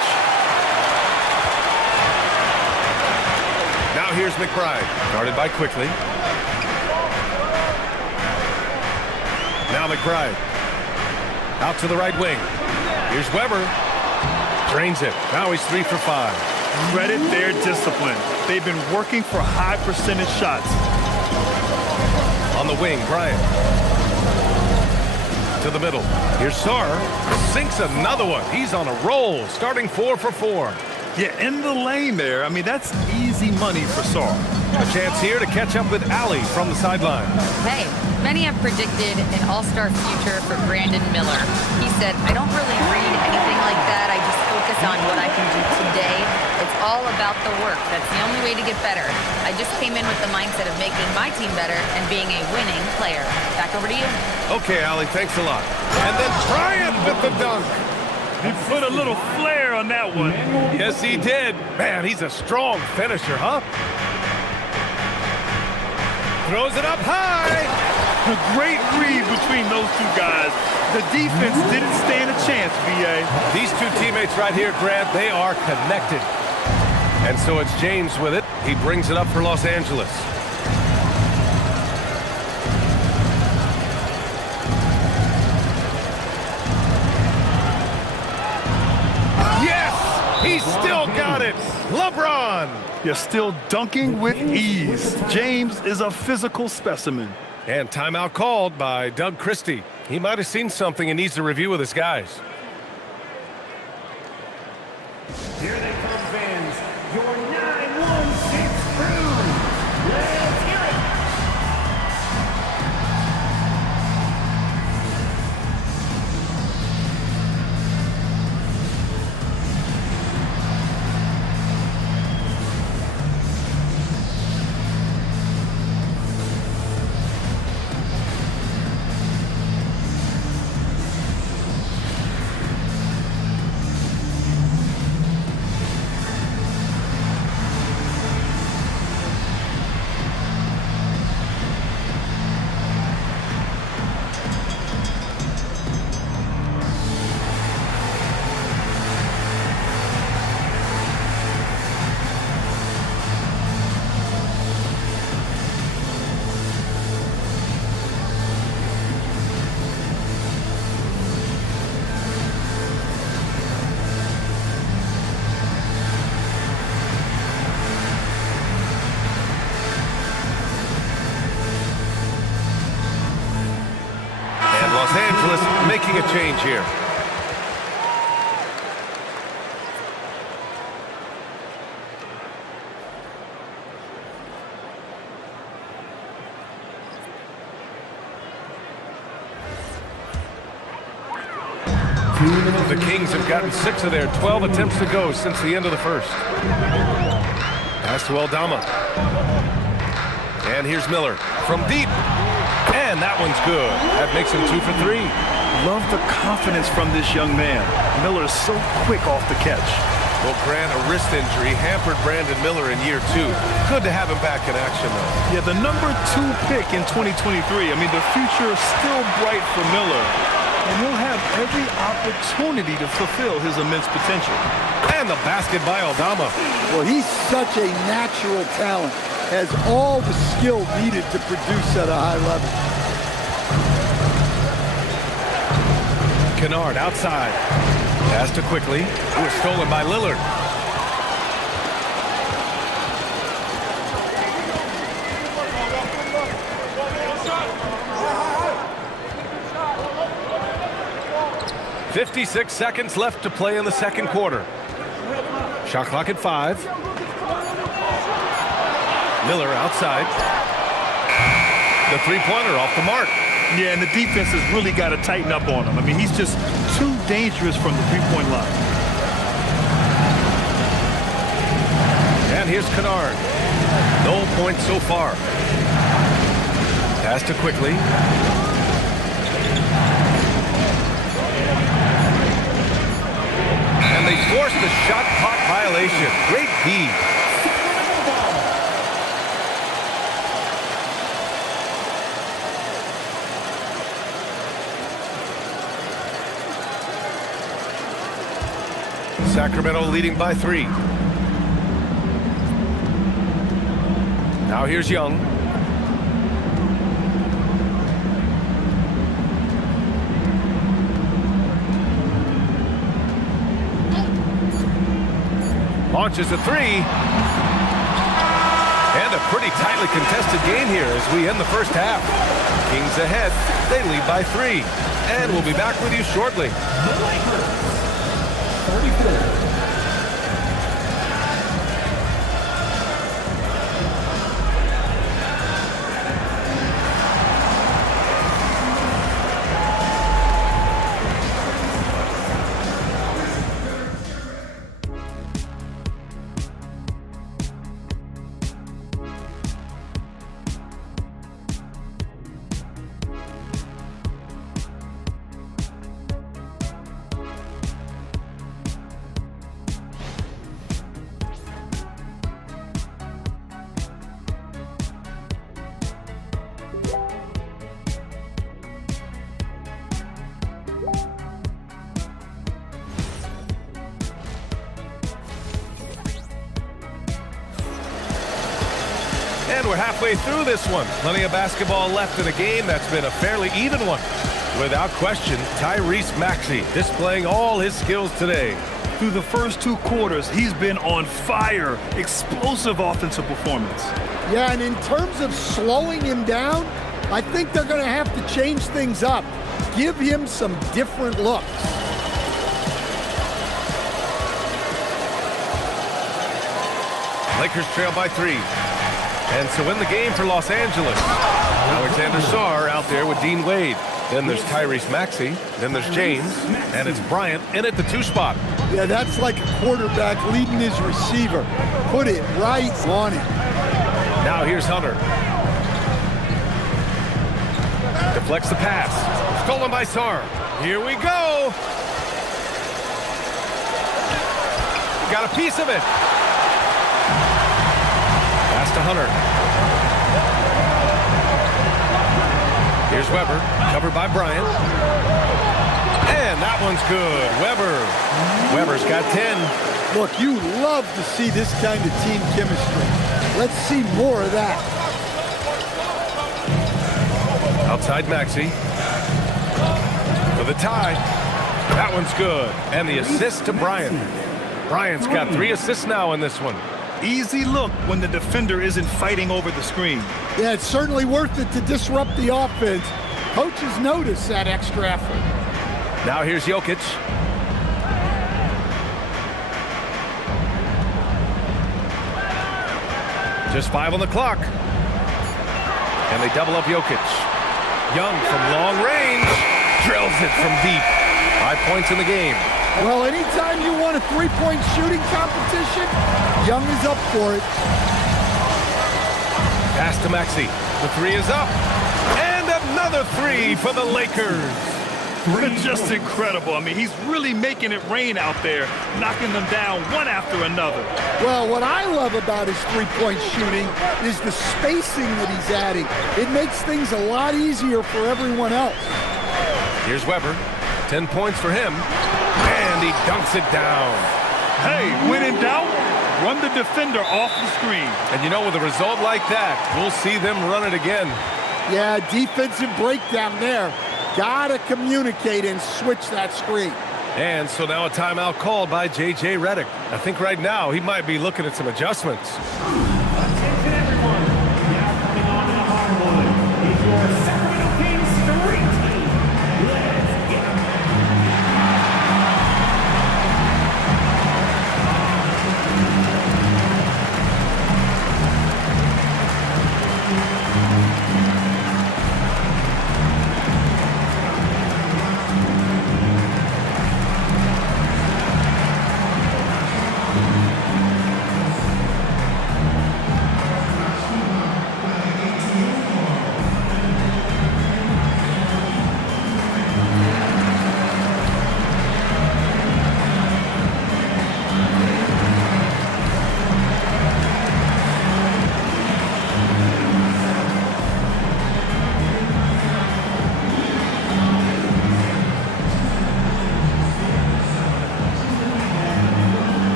Now here's McBride. Guarded by Quickly. Now McBride. Out to the right wing. Here's Weber. Drains it. Now he's 3 for 5. Credit their discipline. They've been working for high percentage shots. On the wing, Bryant. To the middle. Here's Sarr. Sinks another one. He's on a roll, starting 4 for 4. Yeah, in the lane there. I mean, that's easy money for Sarr. A chance here to catch up with Ali from the sideline. Hey, many have predicted an all-star future for Brandon Miller. He said, I don't really read anything like that. I just focus on what I can do today. It's all about the work. That's the only way to get better. I just came in with the mindset of making my team better and being a winning player. Back over to you. Okay, Ali, thanks a lot. And then Bryant with the dunk. He put a little flair on that one. Yes, he did. Man, he's a strong finisher, huh? Throws it up high. A great read between those two guys. The defense didn't stand a chance, B.A. These two teammates right here, Grant, they are connected. And so it's James with it. He brings it up for Los Angeles. Yes! He's still got it! LeBron! You're still dunking with ease. James is a physical specimen. And timeout called by Doug Christie. He might have seen something and needs to review with his guys. Here they come, fans. Your 916 crew. Let's hear it. Los Angeles making a change here. The Kings have gotten 6 of their 12 attempts to go since the end of the first. Pass to Aldama. And here's Miller from deep. And that one's good. That makes him 2 for 3. Love the confidence from this young man. Miller is so quick off the catch. Well, Grant, a wrist injury hampered Brandon Miller in year 2. Good to have him back in action, though. Yeah, the number 2 pick in 2023. I mean, the future is still bright for Miller. And he'll have every opportunity to fulfill his immense potential. And the basket by Aldama. Well, he's such a natural talent. Has all the skill needed to produce at a high level. Kennard outside. Pass to Quickly. Who was stolen by Lillard. .56 seconds left to play in the second quarter. Shot clock at 5. Miller outside. The three-pointer off the mark. Yeah, and the defense has really got to tighten up on him. I mean, he's just too dangerous from the three-point line. And here's Kennard. No points so far. Pass to Quickly. And they forced the shot clock violation. Great D. Sacramento leading by 3. Now here's Young. Launches a 3. And a pretty tightly contested game here as we end the first half. Kings ahead. They lead by 3. And we'll be back with you shortly. 34. And we're halfway through this one. Plenty of basketball left in a game that's been a fairly even one. Without question, Tyrese Maxey displaying all his skills today. Through the first 2 quarters, he's been on fire. Explosive offensive performance. Yeah, and in terms of slowing him down, I think they're going to have to change things up. Give him some different looks. Lakers trail by 3. And so in the game for Los Angeles, Alexander Sarr out there with Dean Wade. Then there's Tyrese Maxey. Then there's James. And it's Bryant in at the 2 spot. Yeah, that's like a quarterback leading his receiver. Put it right on him. Now here's Hunter. Deflects the pass. Stolen by Sarr. Here we go. Got a piece of it. Pass to Hunter. Here's Weber, covered by Bryant. And that one's good. Weber's got 10. Look, you love to see this kind of team chemistry. Let's see more of that. Outside Maxey. For the tie. That one's good. And the assist to Bryant. Bryant's got 3 assists now in this one. Easy look when the defender isn't fighting over the screen. Yeah, it's certainly worth it to disrupt the offense. Coaches notice that extra effort. Now here's Jokic. Just 5 on the clock. And they double up Jokic. Young from long range. Drills it from deep. 5 points in the game. Well, anytime you want a 3-point shooting competition, Young is up for it. Pass to Maxey. The 3 is up. And another 3 for the Lakers. Just incredible. I mean, he's really making it rain out there, knocking them down one after another. Well, what I love about his 3-point shooting is the spacing that he's adding. It makes things a lot easier for everyone else. Here's Weber. 10 points for him. And he dunks it down. Hey, when in doubt, run the defender off the screen. And you know, with a result like that, we'll see them run it again. Yeah, defensive breakdown there. Gotta communicate and switch that screen. And so now a timeout called by J.J. Redick. I think right now he might be looking at some adjustments. Attention everyone. Now coming on to the hardwood is your Sacramento Kings Street Team. Let's get them.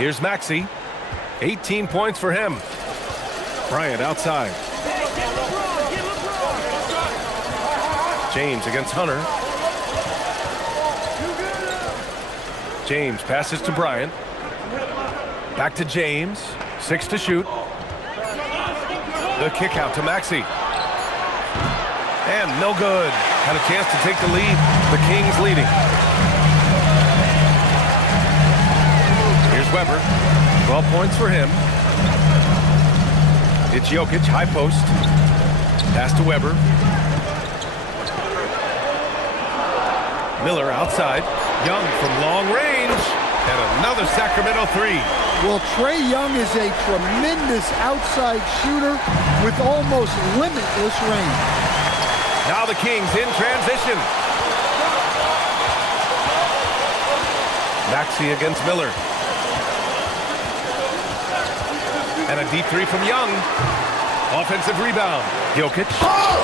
Here's Maxey. 18 points for him. Bryant outside. James against Hunter. James passes to Bryant. Back to James. 6 to shoot. The kick out to Maxey. And no good. Had a chance to take the lead. The Kings leading. Here's Weber. 12 points for him. It's Jokic, high post. Pass to Weber. Miller outside. Young from long range. And another Sacramento three. Well, Trae Young is a tremendous outside shooter with almost limitless range. Now the Kings in transition. Maxey against Miller. And a deep three from Young. Offensive rebound. Jokic.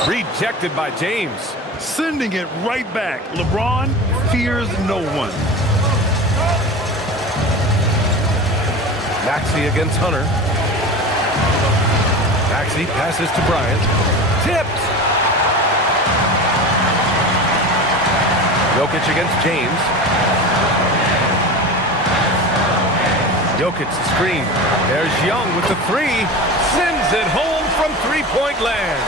Rejected by James. Sending it right back. LeBron fears no one. Maxey against Hunter. Maxey passes to Bryant. Tipped. Jokic against James. Jokic the screen. There's Young with the three. Sends it home from three-point land.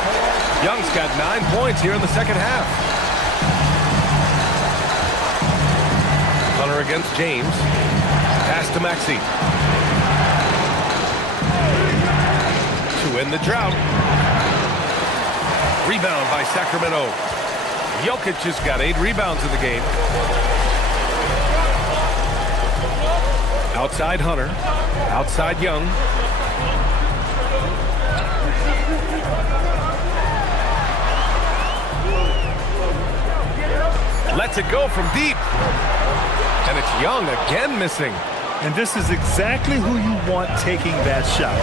Young's got 9 points here in the second half. Hunter against James. Pass to Maxey. To end the drought. Rebound by Sacramento. Jokic has got 8 rebounds in the game. Outside Hunter. Outside Young. Lets it go from deep. And it's Young again missing. And this is exactly who you want taking that shot.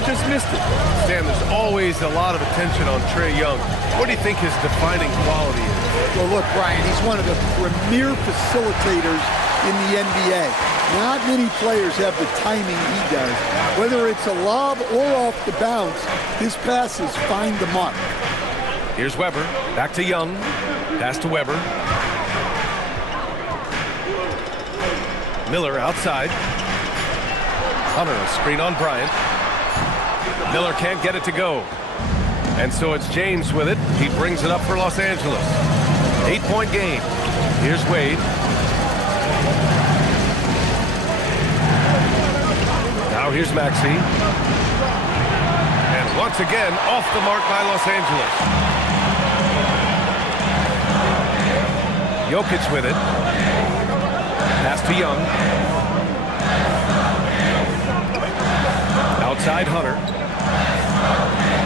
He just missed it. Stan, there's always a lot of attention on Trae Young. What do you think his defining quality is? Well, look, Brian, he's one of the premier facilitators in the NBA. Not many players have the timing he does. Whether it's a lob or off the bounce, his passes find the mark. Here's Weber. Back to Young. Pass to Weber. Miller outside. Hunter, a screen on Bryant. Miller can't get it to go. And so it's James with it. He brings it up for Los Angeles. 8-point game. Here's Wade. Now here's Maxey. And once again, off the mark by Los Angeles. Jokic with it. Pass to Young. Outside Hunter.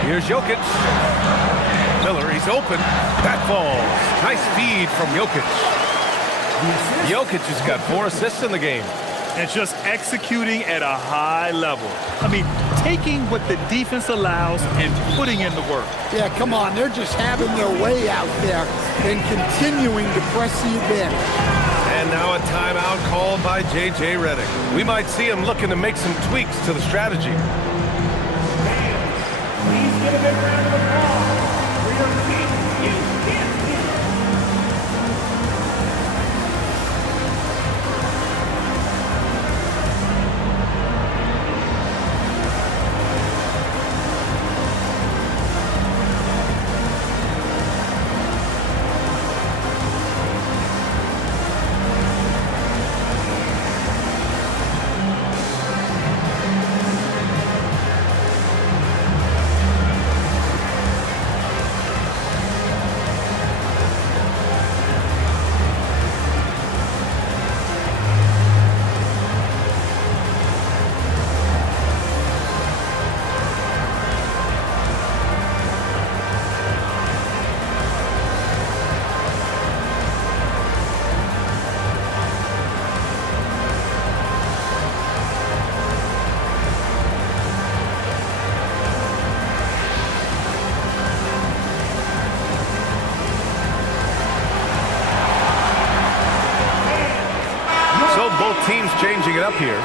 Here's Jokic. Miller, he's open. That falls. Nice feed from Jokic. Jokic has got 4 assists in the game. And just executing at a high level. I mean, taking what the defense allows and putting in the work. Yeah, come on. They're just having their way out there and continuing to press the advantage. And now a timeout called by J.J. Redick. We might see him looking to make some tweaks to the strategy. Please give a big round of applause for your team. You can't win. Both teams changing it up here.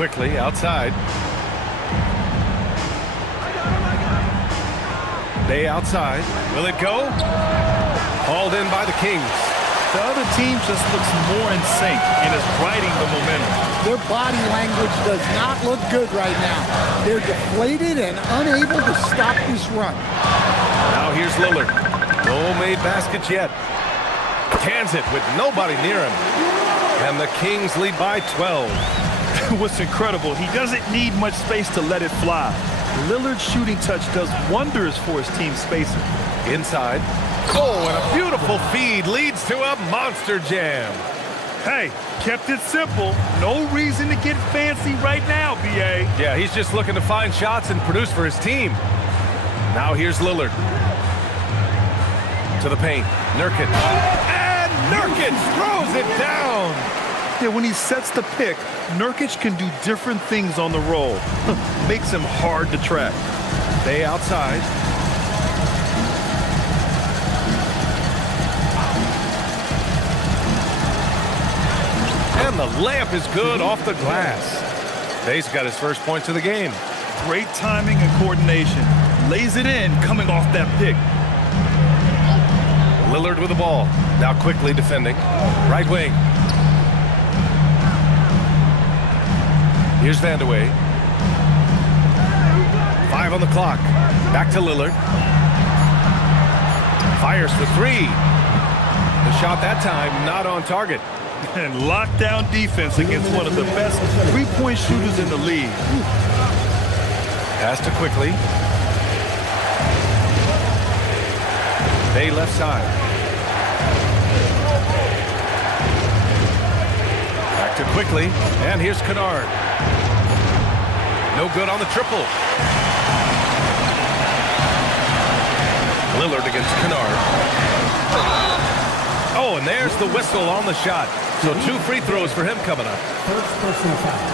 quickly outside. Bay outside. Will it go? Hauled in by the Kings. The other team just looks more in sync and is riding the momentum. Their body language does not look good right now. They're deflated and unable to stop this run. Now here's Lillard. No made baskets yet. Cans it with nobody near him. And the Kings lead by 12. What's incredible, he doesn't need much space to let it fly. Lillard's shooting touch does wonders for his team's spacing. Inside. Oh, and a beautiful feed leads to a monster jam. Hey, kept it simple. No reason to get fancy right now, B.A. Yeah, he's just looking to find shots and produce for his team. Now here's Lillard. To the paint. Nurkic. And Nurkic throws it down. Yeah, when he sets the pick, Nurkic can do different things on the roll. Makes him hard to track. They outside. And the layup is good off the glass. Bay's got his first points of the game. Great timing and coordination. Lays it in coming off that pick. Lillard with the ball. Now quickly defending. Right wing. Here's Vandeweghe. 5 on the clock. Back to Lillard. Fires for 3. The shot that time not on target. And lockdown defense against one of the best three-point shooters in the league. Pass to quickly. Bay left side. Back to quickly. And here's Kennard. No good on the triple. Lillard against Kennard. Oh, and there's the whistle on the shot. So 2 free throws for him coming up.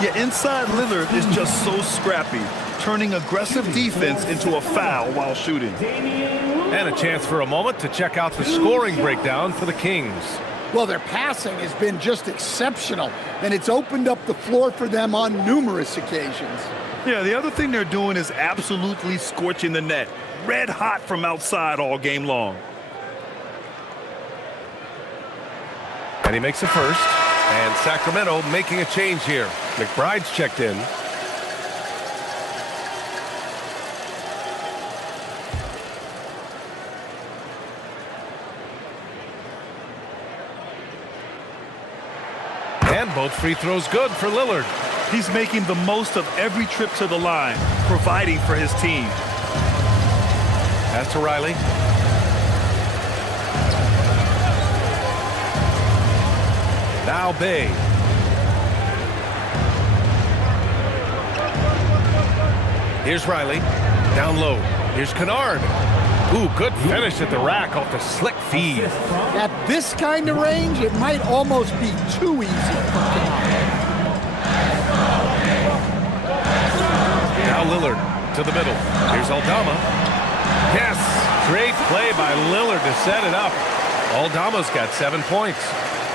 Yeah, inside Lillard is just so scrappy, turning aggressive defense into a foul while shooting. And a chance for a moment to check out the scoring breakdown for the Kings. Well, their passing has been just exceptional, and it's opened up the floor for them on numerous occasions. Yeah, the other thing they're doing is absolutely scorching the net. Red hot from outside all game long. And he makes a first. And Sacramento making a change here. McBride's checked in. And both free throws good for Lillard. He's making the most of every trip to the line, providing for his team. Pass to Riley. Now Bay. Here's Riley. Down low. Here's Kennard. Ooh, good finish at the rack off the slick feed. At this kind of range, it might almost be too easy for Kennard. Now Lillard to the middle. Here's Aldama. Yes, great play by Lillard to set it up. Aldama's got 7 points.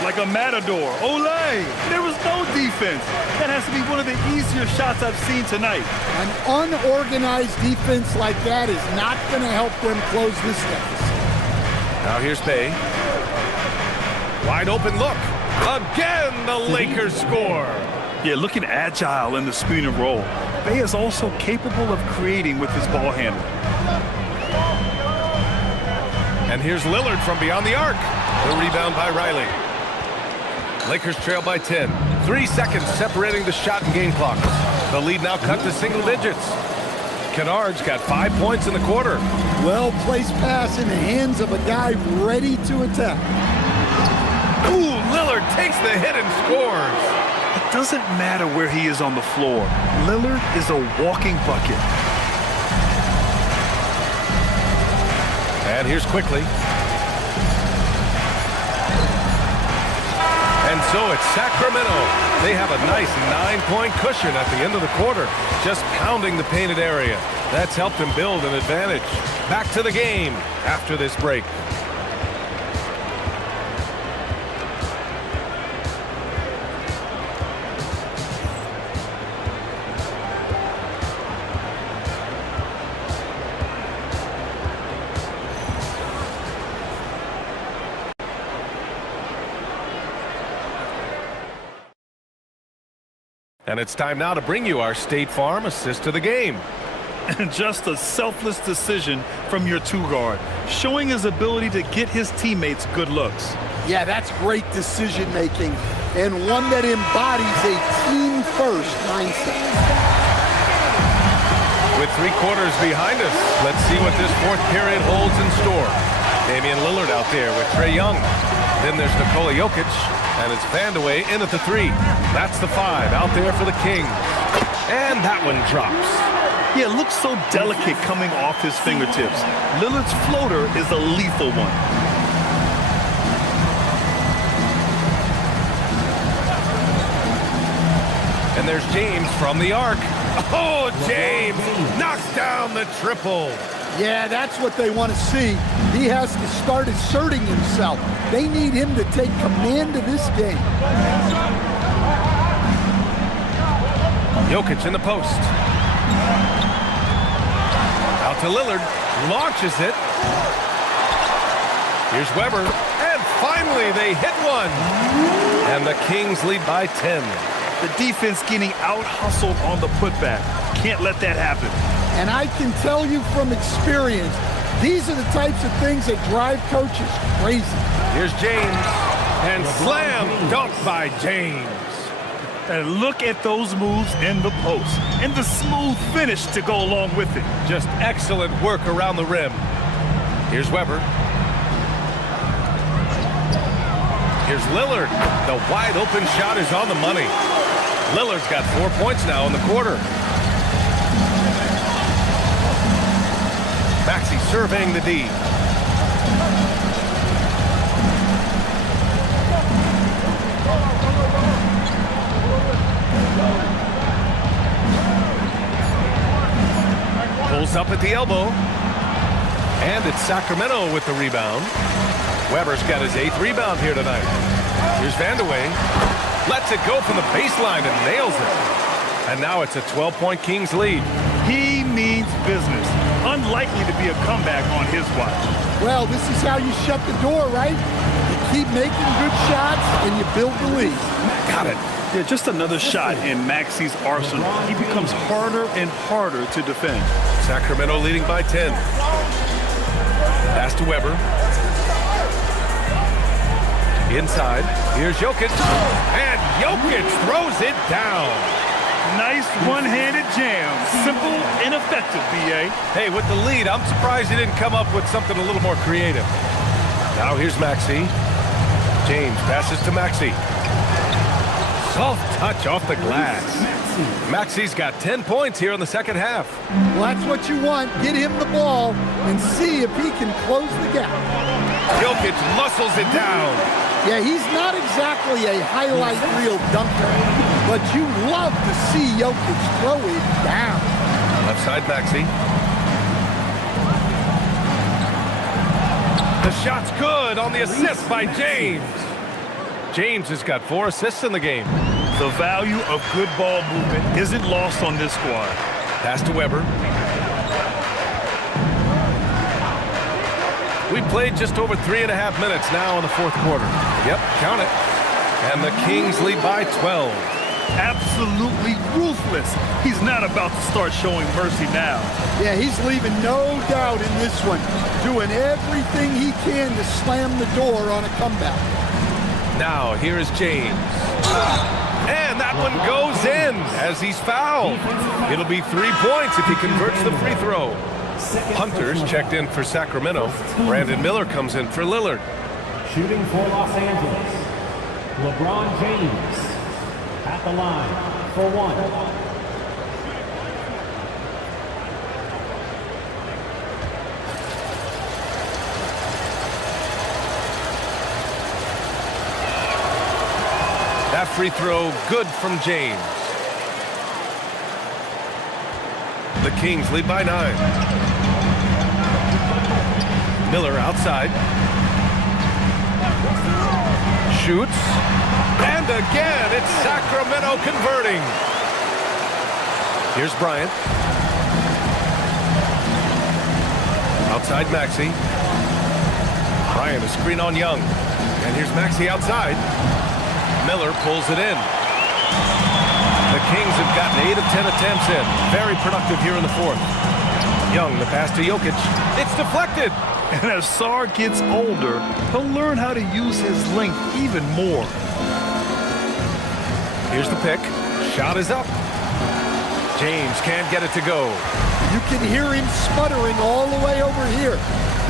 Like a matador. Olay! There was no defense. That has to be one of the easier shots I've seen tonight. An unorganized defense like that is not going to help them close this deficit. Now here's Bay. Wide open look. Again, the Lakers score. Yeah, looking agile in the screen and roll. Bay is also capable of creating with his ball handling. And here's Lillard from beyond the arc. The rebound by Riley. Lakers trail by 10. 3 seconds separating the shot and game clock. The lead now cut to single digits. Kennard's got 5 points in the quarter. Well-placed pass in the hands of a guy ready to attack. Ooh, Lillard takes the hit and scores. It doesn't matter where he is on the floor. Lillard is a walking bucket. And here's quickly. And so it's Sacramento. They have a nice 9-point cushion at the end of the quarter, just pounding the painted area. That's helped them build an advantage. Back to the game after this break. And it's time now to bring you our State Farm assist to the game. And just a selfless decision from your two-guard, showing his ability to get his teammates good looks. Yeah, that's great decision-making, and one that embodies a team-first mindset. With 3 quarters behind us, let's see what this fourth period holds in store. Damian Lillard out there with Trae Young. Then there's Nikola Jokic, and it's Vandeweghe in at the 3. That's the 5 out there for the Kings. And that one drops. Yeah, it looks so delicate coming off his fingertips. Lillard's floater is a lethal one. And there's James from the arc. Oh, James knocks down the triple. Yeah, that's what they want to see. He has to start asserting himself. They need him to take command of this game. Jokic in the post. Out to Lillard. Launches it. Here's Weber. And finally they hit one. And the Kings lead by 10. The defense getting out-hustled on the putback. Can't let that happen. And I can tell you from experience, these are the types of things that drive coaches crazy. Here's James. And slam dunk by James. And look at those moves in the post. And the smooth finish to go along with it. Just excellent work around the rim. Here's Weber. Here's Lillard. The wide open shot is on the money. Lillard's got 4 points now in the quarter. Maxey surveying the D. Pulls up at the elbow. And it's Sacramento with the rebound. Weber's got his 8th rebound here tonight. Here's Vandeweghe. Lets it go from the baseline and nails it. And now it's a 12-point Kings lead. He means business. Unlikely to be a comeback on his watch. Well, this is how you shut the door, right? You keep making good shots and you build the lead. Got it. Yeah, just another shot in Maxey's arsenal. He becomes harder and harder to defend. Sacramento leading by 10. Pass to Weber. Inside, here's Jokic, and Jokic throws it down. Nice one-handed jam. Simple and effective, B.A. Hey, with the lead, I'm surprised he didn't come up with something a little more creative. Now here's Maxey. James passes to Maxey. Soft touch off the glass. Maxey's got 10 points here in the second half. Well, that's what you want. Get him the ball and see if he can close the gap. Jokic muscles it down. Yeah, he's not exactly a highlight reel dunker, but you love to see Jokic throw it down. Left side, Maxey. The shot's good on the assist by James. James has got 4 assists in the game. The value of good ball movement isn't lost on this squad. Pass to Weber. We played just over 3.5 minutes now in the fourth quarter. Yep, count it. And the Kings lead by 12. Absolutely ruthless. He's not about to start showing mercy now. Yeah, he's leaving no doubt in this one. Doing everything he can to slam the door on a comeback. Now, here is James. And that one goes in as he's fouled. It'll be 3 points if he converts the free throw. Hunter's checked in for Sacramento. Brandon Miller comes in for Lillard. Shooting for Los Angeles, LeBron James at the line for 1. That free throw good from James. The Kings lead by 9. Miller outside. Shoots. And again, it's Sacramento converting. Here's Bryant. Outside Maxey. Bryant, a screen on Young. And here's Maxey outside. Miller pulls it in. The Kings have gotten 8 of 10 attempts in. Very productive here in the fourth. Young, the pass to Jokic. It's deflected. And as Sar gets older, he'll learn how to use his length even more. Here's the pick. Shot is up. James can't get it to go. You can hear him sputtering all the way over here.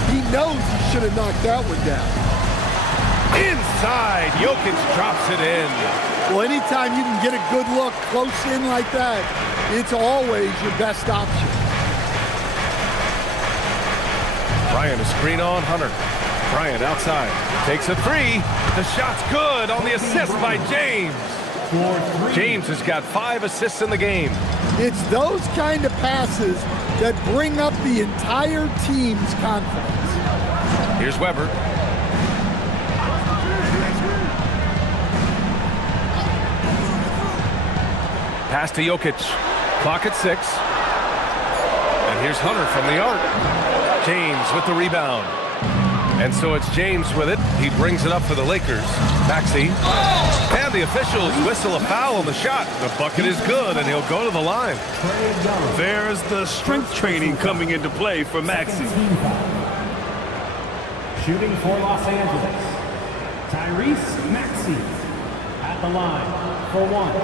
He knows he should have knocked that one down. Inside, Jokic drops it in. Well, anytime you can get a good look close in like that, it's always your best option. Bryant, a screen on Hunter. Bryant outside, takes a three. The shot's good on the assist by James. James has got 5 assists in the game. It's those kind of passes that bring up the entire team's confidence. Here's Weber. Pass to Jokic. Clock at 6. And here's Hunter from the arc. James with the rebound. And so it's James with it. He brings it up for the Lakers. Maxey. And the officials whistle a foul on the shot. The bucket is good, and he'll go to the line. There's the strength training coming into play for Maxey. Shooting for Los Angeles, Tyrese Maxey at the line for 1.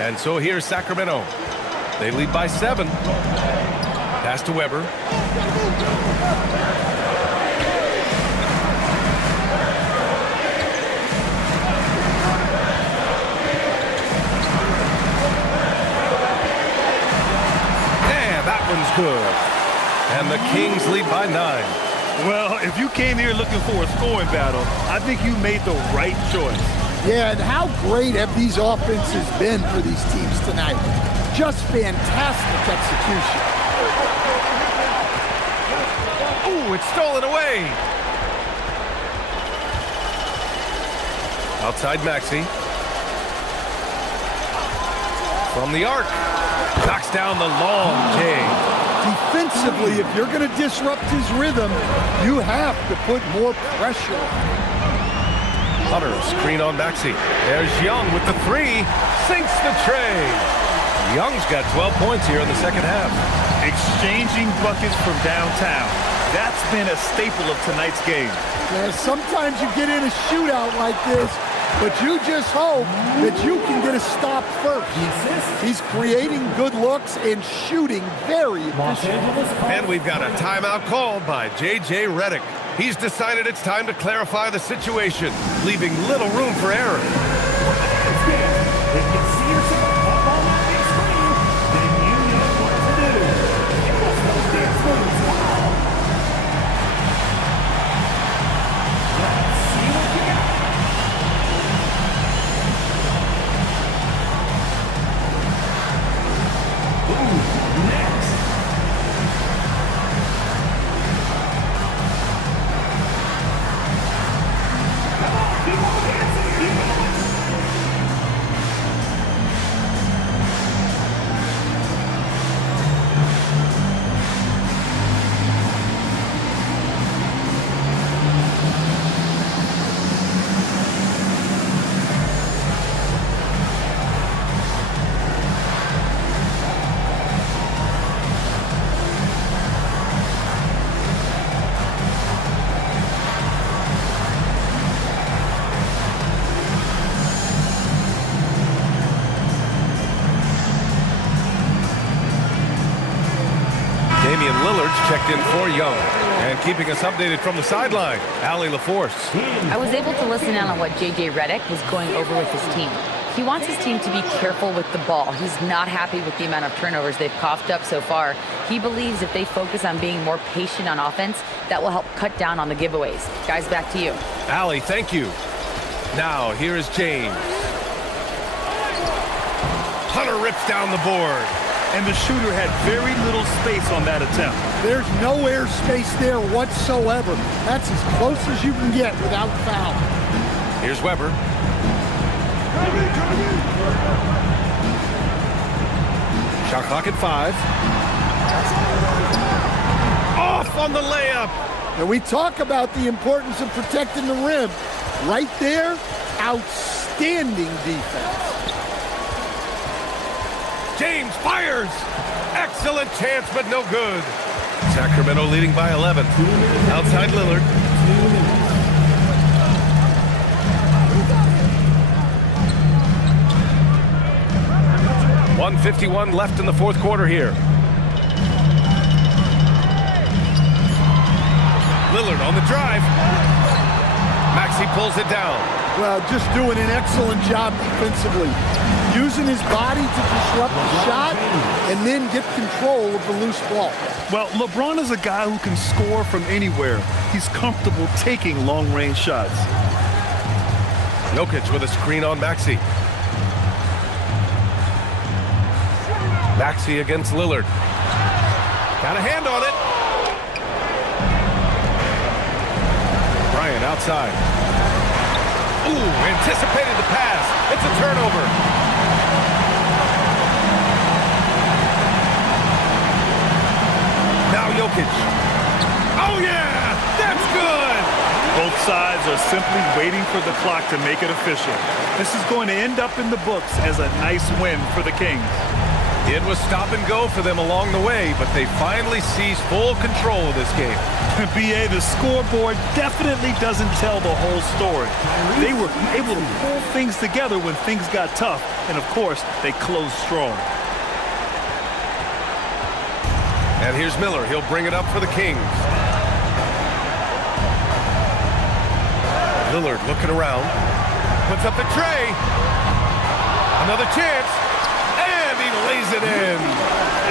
And so here's Sacramento. They lead by 7. Pass to Weber. And that one's good. And the Kings lead by 9. Well, if you came here looking for a scoring battle, I think you made the right choice. Yeah, and how great have these offenses been for these teams tonight? Just fantastic execution. Ooh, it's stolen away. Outside Maxey. From the arc. Knocks down the long J. Defensively, if you're going to disrupt his rhythm, you have to put more pressure on him. Hunter, screen on Maxey. There's Young with the 3. Sinks the tray. Young's got 12 points here in the second half. Exchanging buckets from downtown. That's been a staple of tonight's game. Yeah, sometimes you get in a shootout like this, but you just hope that you can get a stop first. He's creating good looks and shooting very efficiently. And we've got a timeout called by J.J. Redick. He's decided it's time to clarify the situation, leaving little room for error. If you see yourself up on that big screen, then you know what to do. Give us those dance moves, wow! Let's see what you got. Ooh, next. Come on, keep on dancing, keep going. Damian Lillard's checked in for Young. And keeping us updated from the sideline, Allie LaForce. I was able to listen in on what J.J. Redick was going over with his team. He wants his team to be careful with the ball. He's not happy with the amount of turnovers they've coughed up so far. He believes if they focus on being more patient on offense, that will help cut down on the giveaways. Guys, back to you. Allie, thank you. Now, here is James. Hunter rips down the board. And the shooter had very little space on that attempt. There's no air space there whatsoever. That's as close as you can get without foul. Here's Weber. Shot clock at 5. Off on the layup. And we talk about the importance of protecting the rim. Right there, outstanding defense. James fires. Excellent chance, but no good. Sacramento leading by 11. Outside Lillard. .151 left in the fourth quarter here. Lillard on the drive. Maxey pulls it down. Well, just doing an excellent job defensively. Using his body to disrupt the shot and then get control of the loose ball. Well, LeBron is a guy who can score from anywhere. He's comfortable taking long-range shots. Jokic with a screen on Maxey. Maxey against Lillard. Got a hand on it. Bryant outside. Ooh, anticipated the pass. It's a turnover. Now Jokic. Oh, yeah! That's good! Both sides are simply waiting for the clock to make it official. This is going to end up in the books as a nice win for the Kings. It was stop and go for them along the way, but they finally seized full control of this game. BA, the scoreboard definitely doesn't tell the whole story. They were able to pull things together when things got tough, and of course, they closed strong. And here's Miller. He'll bring it up for the Kings. Lillard looking around. Puts up the tray. Another chance. And he lays it in.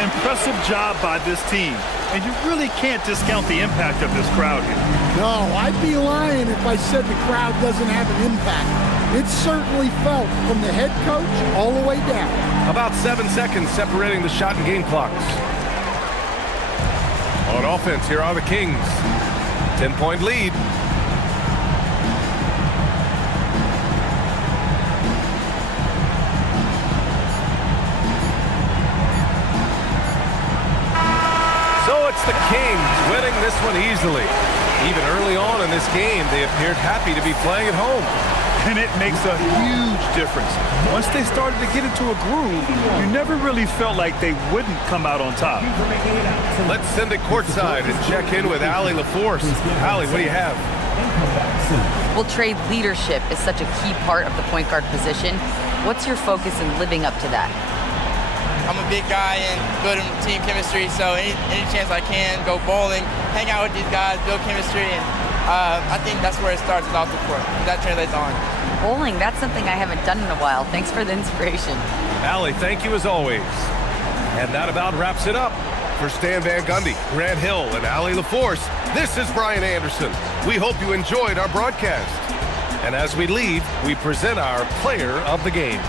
Impressive job by this team. And you really can't discount the impact of this crowd here. No, I'd be lying if I said the crowd doesn't have an impact. It's certainly felt from the head coach all the way down. About 7 seconds separating the shot and game clocks. On offense, here are the Kings. 10-point lead. So it's the Kings winning this one easily. Even early on in this game, they appeared happy to be playing at home. And it makes a huge difference. Once they started to get into a groove, you never really felt like they wouldn't come out on top. Let's send it courtside and check in with Allie LaForce. Allie, what do you have? Well, Trey, leadership is such a key part of the point guard position. What's your focus in living up to that? I'm a big guy and building team chemistry, so any chance I can, go bowling, hang out with these guys, build chemistry, and I think that's where it starts, is off the court. That translates on. Bowling, that's something I haven't done in a while. Thanks for the inspiration. Allie, thank you as always. And that about wraps it up. For Stan Van Gundy, Grant Hill, and Allie LaForce, this is Brian Anderson. We hope you enjoyed our broadcast. And as we leave, we present our player of the game.